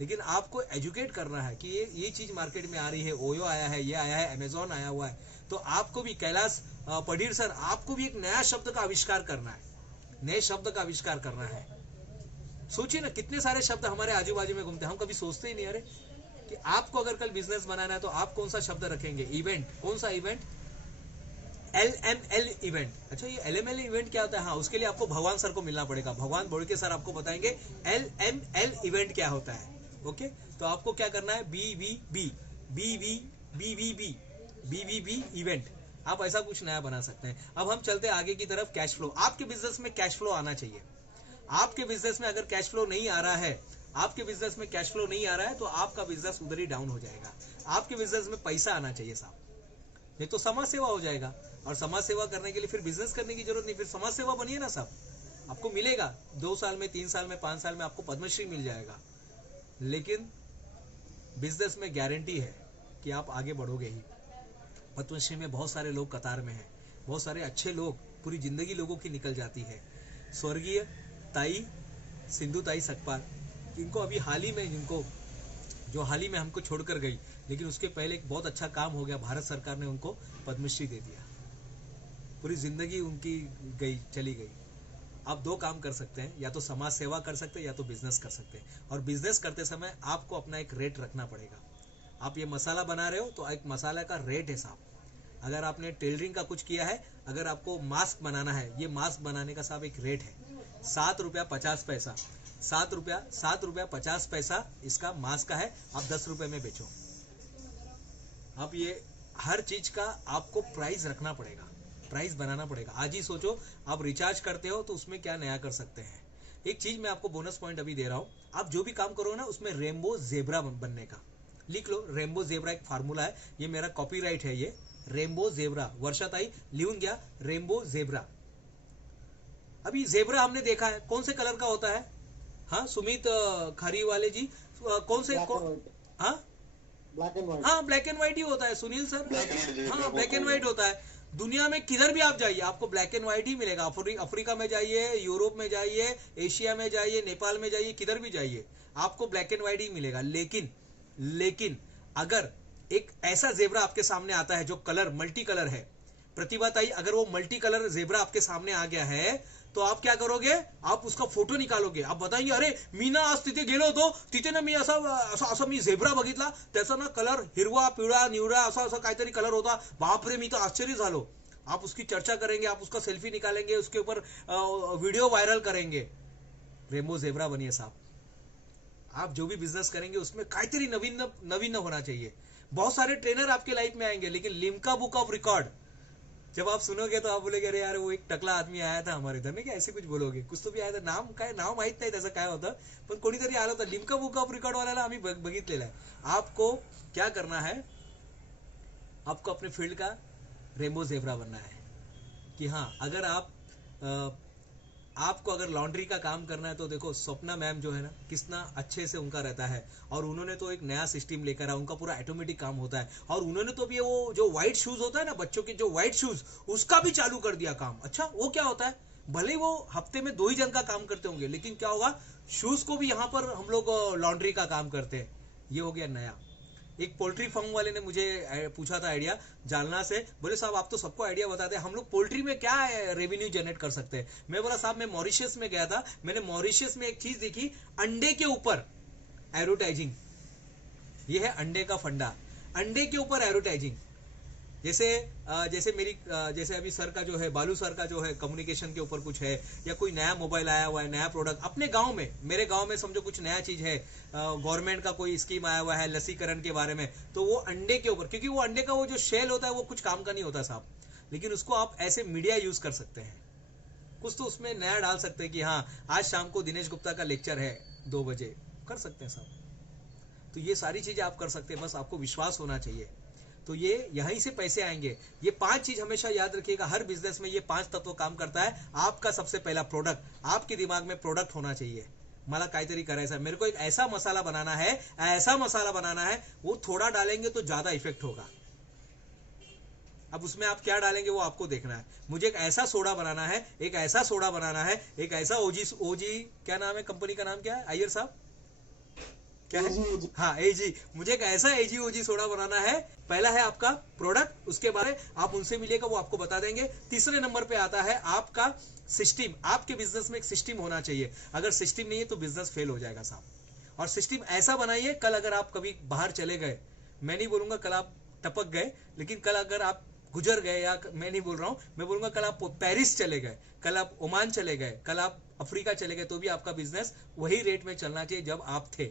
लेकिन आपको एजुकेट करना है कि ये चीज मार्केट में आ रही है, ओयो आया है, ये आया है, अमेजोन आया हुआ है। तो आपको भी कैलाश पढ़ीर सर, आपको भी एक नया शब्द का आविष्कार करना है, नए शब्द का आविष्कार करना है। सोचिए ना, कितने सारे शब्द हमारे आजू बाजू में घूमते हैं, हम कभी सोचते ही नहीं। अरे कि आपको अगर कल बिजनेस बनाना है तो आप कौन सा शब्द रखेंगे? इवेंट। कौन सा इवेंट? LML event. अच्छा, ये LML इवेंट क्या होता है? हाँ, उसके लिए आपको भगवान सर को मिलना पड़ेगा। भगवान बोड़के सर आपको बताएंगे LML इवेंट क्या होता है। ओके, तो आपको क्या करना है? BVB event. आप ऐसा कुछ नया बना सकते हैं। अब हम चलते हैं आगे की तरफ। Cash flow. आपके बिजनेस में कैश फ्लो आना चाहिए। आपके बिजनेस में अगर कैश फ्लो नहीं आ रहा है, तो आपका बिजनेस उधर ही डाउन हो जाएगा। आपके बिजनेस में पैसा आना चाहिए साहब, नहीं तो समाज सेवा हो जाएगा। और समाज सेवा करने के लिए फिर बिजनेस करने की जरूरत नहीं, फिर समाज सेवा बनिए ना साहब, आपको मिलेगा 2 साल में, 3 साल में, 5 साल में आपको पद्मश्री मिल जाएगा। लेकिन बिजनेस में गारंटी है कि आप आगे बढ़ोगे ही। पद्मश्री में बहुत सारे लोग कतार में हैं, बहुत सारे अच्छे लोग, पूरी जिंदगी लोगों की निकल जाती है। स्वर्गीय ताई सिंधु ताई सकपाल, इनको अभी हाल ही में हमको छोड़कर गई, लेकिन उसके पहले एक बहुत अच्छा काम हो गया, भारत सरकार ने उनको पद्मश्री दे दिया। पूरी जिंदगी उनकी चली गई। आप 2 काम कर सकते हैं, या तो समाज सेवा कर सकते हैं या तो बिजनेस कर सकते हैं। और बिजनेस करते समय आपको अपना एक रेट रखना पड़ेगा। आप ये मसाला बना रहे हो तो एक मसाला का रेट है साहब। अगर आपने टेलरिंग का कुछ किया है, अगर आपको मास्क बनाना है, ये मास्क बनाने का साहब एक रेट है, 7 रुपया 50 पैसा। 7 रुपया 50 पैसा इसका मास्क का है। आप 10 रुपए में बेचो। आप ये हर चीज का आपको प्राइस रखना पड़ेगा, प्राइस बनाना पड़ेगा। आज ही सोचो आप रिचार्ज करते हो तो उसमें क्या नया कर सकते हैं। एक चीज मैं आपको बोनस पॉइंट अभी दे रहा हूं, आप जो भी काम करो ना उसमें रेनबो जेब्रा बनने का लिख लो। रेनबो जेब्रा एक फार्मूला है, ये मेरा कॉपीराइट है, ये रेनबो जेब्रा वर्षाताई लिहून गया, रेनबो जेब्रा। अभी जेब्रा हमने देखा है कौन से कलर का होता है? हाँ सुमित खारीवाले जी, कौन से हाँ ब्लैक एंड व्हाइट। हाँ ब्लैक एंड व्हाइट ही होता है सुनील सर। हाँ ब्लैक एंड व्हाइट होता है। दुनिया में किधर भी आप जाइए आपको ब्लैक एंड व्हाइट ही मिलेगा। अफ्रीका में जाइए, यूरोप में जाइए, एशिया में जाइए, नेपाल में जाइए, किधर भी जाइए आपको ब्लैक एंड व्हाइट ही मिलेगा। लेकिन अगर एक ऐसा जेब्रा आपके सामने आता है जो कलर मल्टी कलर है, प्रतिभा ताई अगर वो मल्टी कलर जेब्रा आपके सामने आ गया है तो आप क्या करोगे? आप उसका फोटो निकालोगे, आप बताएंगे अरे मी ना आज तिथे गेलो होतो, तिथे ना मी असा मी झेब्रा बघितला, त्याचा ना कलर हिरवा पिवळा निवळा असा काहीतरी कलर होता, बापरे मी तो आश्चर्य झालो। आप उसकी चर्चा करेंगे, आप उसका सेल्फी निकालेंगे, उसके ऊपर वीडियो वायरल करेंगे। रेनबो जेब्रा बनिए साहब। आप जो भी बिजनेस करेंगे उसमें काहीतरी नवीन होना चाहिए। बहुत सारे ट्रेनर आपके लाइफ में आएंगे, लेकिन लिम्का बुक ऑफ रिकॉर्ड जब आप सुनोगे तो आप बोलेगे अरे यार वो एक टकला आदमी आया था हमारे इधर में, क्या ऐसे कुछ बोलोगे? कुछ तो भी आया था, नाव माहित नाही त्याचं काय होतं, पण कोणीतरी आलं होतं। लिम्का बुक ऑफ रिकॉर्ड वाल्याला आम्ही बघितलेला है। आपको क्या करना है? आपको अपने फील्ड का रेनबो जेब्रा बनना है कि हाँ अगर आपको अगर लॉन्ड्री का काम करना है तो देखो स्वप्ना मैम जो है ना कितना अच्छे से उनका रहता है, और उन्होंने तो एक नया सिस्टम लेकर आया, उनका पूरा ऑटोमेटिक काम होता है। और उन्होंने तो भी वो जो व्हाइट शूज होता है ना बच्चों के, जो व्हाइट शूज, उसका भी चालू कर दिया काम। अच्छा वो क्या होता है? भले वो हफ्ते में 2 ही जन का काम करते होंगे, लेकिन क्या होगा शूज को भी यहाँ पर हम लोग लॉन्ड्री का काम करते हैं। ये हो गया नया। एक पोल्ट्री फार्म वाले ने मुझे पूछा था आइडिया जालना से, बोले साहब आप तो सबको आइडिया बताते हैं, हम लोग पोल्ट्री में क्या रेवेन्यू जनरेट कर सकते हैं। मैं बोला साहब मैं मॉरिशस में गया था, मैंने मॉरिशस में एक चीज देखी, अंडे के ऊपर एडवर्टाइजिंग। ये है अंडे का फंडा, अंडे के ऊपर एडवर्टाइजिंग। जैसे अभी सर का जो है, बालू सर का जो है कम्युनिकेशन के ऊपर कुछ है, या कोई नया मोबाइल आया हुआ है, नया प्रोडक्ट अपने गांव में, मेरे गांव में समझो कुछ नया चीज है, गवर्नमेंट का कोई स्कीम आया हुआ है लसीकरण के बारे में, तो वो अंडे के ऊपर, क्योंकि वो अंडे का वो जो शेल होता है वो कुछ काम का नहीं होता साहब, लेकिन उसको आप ऐसे मीडिया यूज कर सकते हैं। कुछ तो उसमें नया डाल सकते हैं कि हाँ आज शाम को दिनेश गुप्ता का लेक्चर है 2 बजे, कर सकते हैं साहब। तो ये सारी चीजें आप कर सकते हैं, बस आपको विश्वास होना चाहिए। तो ये यहीं से पैसे आएंगे। ये 5 चीज हमेशा याद रखिएगा, हर बिजनेस में ये 5 तत्व काम करता है। आपका सबसे पहला प्रोडक्ट, आपके दिमाग में प्रोडक्ट होना चाहिए। मला काहीतरी करायचं है, मेरे को एक ऐसा मसाला बनाना है, ऐसा मसाला बनाना है, वो थोड़ा डालेंगे तो ज्यादा इफेक्ट होगा। अब उसमें आप क्या डालेंगे वो आपको देखना है। मुझे एक ऐसा सोडा बनाना है, एक ऐसा सोडा बनाना है, एक ऐसा ओजी क्या नाम है कंपनी का, नाम क्या है अय्यर साहब, क्या है? हाँ एजी। मुझे एक ऐसा एजी ओजी सोडा बनाना है। पहला है आपका प्रोडक्ट, उसके बारे आप उनसे मिलेगा, वो आपको बता देंगे। तीसरे नंबर पे आता है आपका सिस्टम। आपके बिजनेस में एक सिस्टम होना चाहिए, अगर सिस्टम नहीं है तो बिजनेस फेल हो जाएगा साहब। और सिस्टम ऐसा बनाइए, कल अगर आप कभी बाहर चले गए, मैं नहीं बोलूंगा कल आप टपक गए, लेकिन कल अगर आप गुजर गए, या मैं नहीं बोल रहा हूं, मैं बोलूंगा कल आप पेरिस चले गए, कल आप ओमान चले गए, कल आप अफ्रीका चले गए, तो भी आपका बिजनेस वही रेट में चलना चाहिए जब आप थे।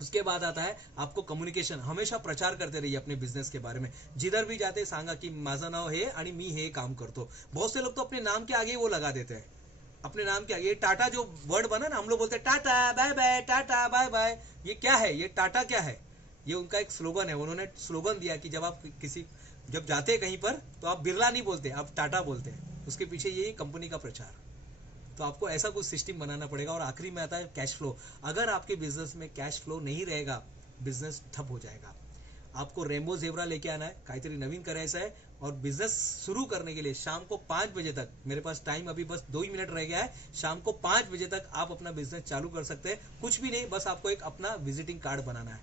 उसके बाद आता है आपको कम्युनिकेशन। हमेशा प्रचार करते रहिए अपने बिजनेस के बारे में, जिधर भी जाते सांगा की माझं नाव हे आणि मी हे काम करतो। बहुत से लोग तो अपने नाम के आगे वो लगा देते हैं, अपने नाम के आगे। टाटा जो वर्ड बना ना, हम लोग बोलते हैं tata bye tata bye bye. ये क्या है? ये टाटा क्या है? ये उनका एक स्लोगन है। उन्होंने स्लोगन दिया कि जब जाते हैं कहीं पर तो आप बिरला नहीं बोलते, आप टाटा बोलते हैं। उसके पीछे यही कंपनी का प्रचार। तो आपको ऐसा कुछ सिस्टम बनाना पड़ेगा। और आखिरी में आता है कैश फ्लो। अगर आपके बिजनेस में कैश फ्लो नहीं रहेगा, बिजनेस ठप हो जाएगा। आपको रेनबो जेब्रा लेके आना है, काहीतरी नवीन करायचं है। और बिजनेस शुरू करने के लिए शाम को 5 बजे तक, मेरे पास टाइम अभी बस 2 ही मिनट रह गया है, शाम को 5 बजे तक आप अपना बिजनेस चालू कर सकते हैं। कुछ भी नहीं, बस आपको एक अपना विजिटिंग कार्ड बनाना है,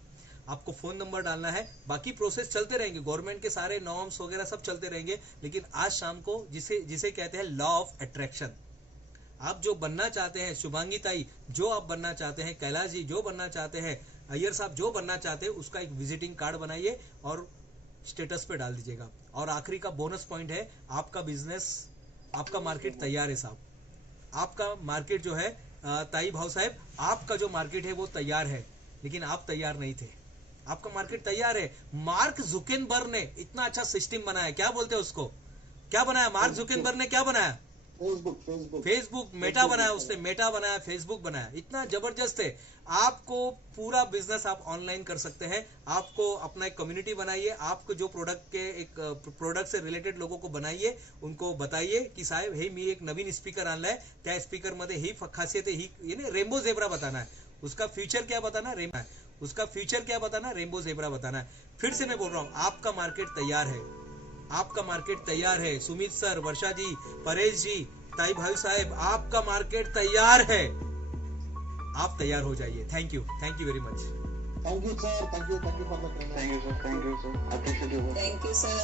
आपको फोन नंबर डालना है, बाकी प्रोसेस चलते रहेंगे, गवर्नमेंट के सारे नॉर्म्स वगैरह सब चलते रहेंगे। लेकिन आज शाम को जिसे कहते हैं लॉ ऑफ अट्रैक्शन, आप जो बनना चाहते हैं, शुभांगी ताई जो आप बनना चाहते हैं, कैलाश जी जो बनना चाहते हैं, अय्यर साहब जो बनना चाहते हैं, उसका एक विजिटिंग कार्ड बनाइए और स्टेटस पे डाल दीजिएगा। और आखिरी का बोनस पॉइंट है, आपका बिजनेस, आपका मार्केट तैयार है साहब। आपका मार्केट जो है ताई भाव साहब, आपका जो मार्केट है वो तैयार है, लेकिन आप तैयार नहीं थे। आपका मार्केट तैयार है। मार्क जुकेनबर्ग ने इतना अच्छा सिस्टम बनाया, क्या बोलते हैं उसको, क्या बनाया मार्क जुकेनबर्ग ने, क्या बनाया, फेसबुक मेटा बनाया उसने, मेटा बनाया, फेसबुक बनाया, इतना जबरदस्त है। आपको पूरा बिजनेस आप ऑनलाइन कर सकते हैं। आपको अपना एक कम्युनिटी बनाइए, आपको जो प्रोडक्ट से रिलेटेड लोगों को बनाइए, उनको बताइए की साहेब हे मी एक नवीन स्पीकर आणलाय, त्या स्पीकर मध्ये ही खासियत है, ही रेनबो झेब्रा बताना है, उसका फ्यूचर क्या बताना है, उसका फ्यूचर क्या बताना है, रेनबो झेब्रा बताना है। फिर से मैं बोल रहा हूं, आपका मार्केट तैयार है, आपका मार्केट तैयार है। सुमित सर, वर्षा जी, परेश जी, ताई भाई साहब, आपका मार्केट तैयार है, आप तैयार हो जाइए। Thank you very much. Thank you sir, thank you for the training. Thank you sir, appreciate you. Thank you, sir.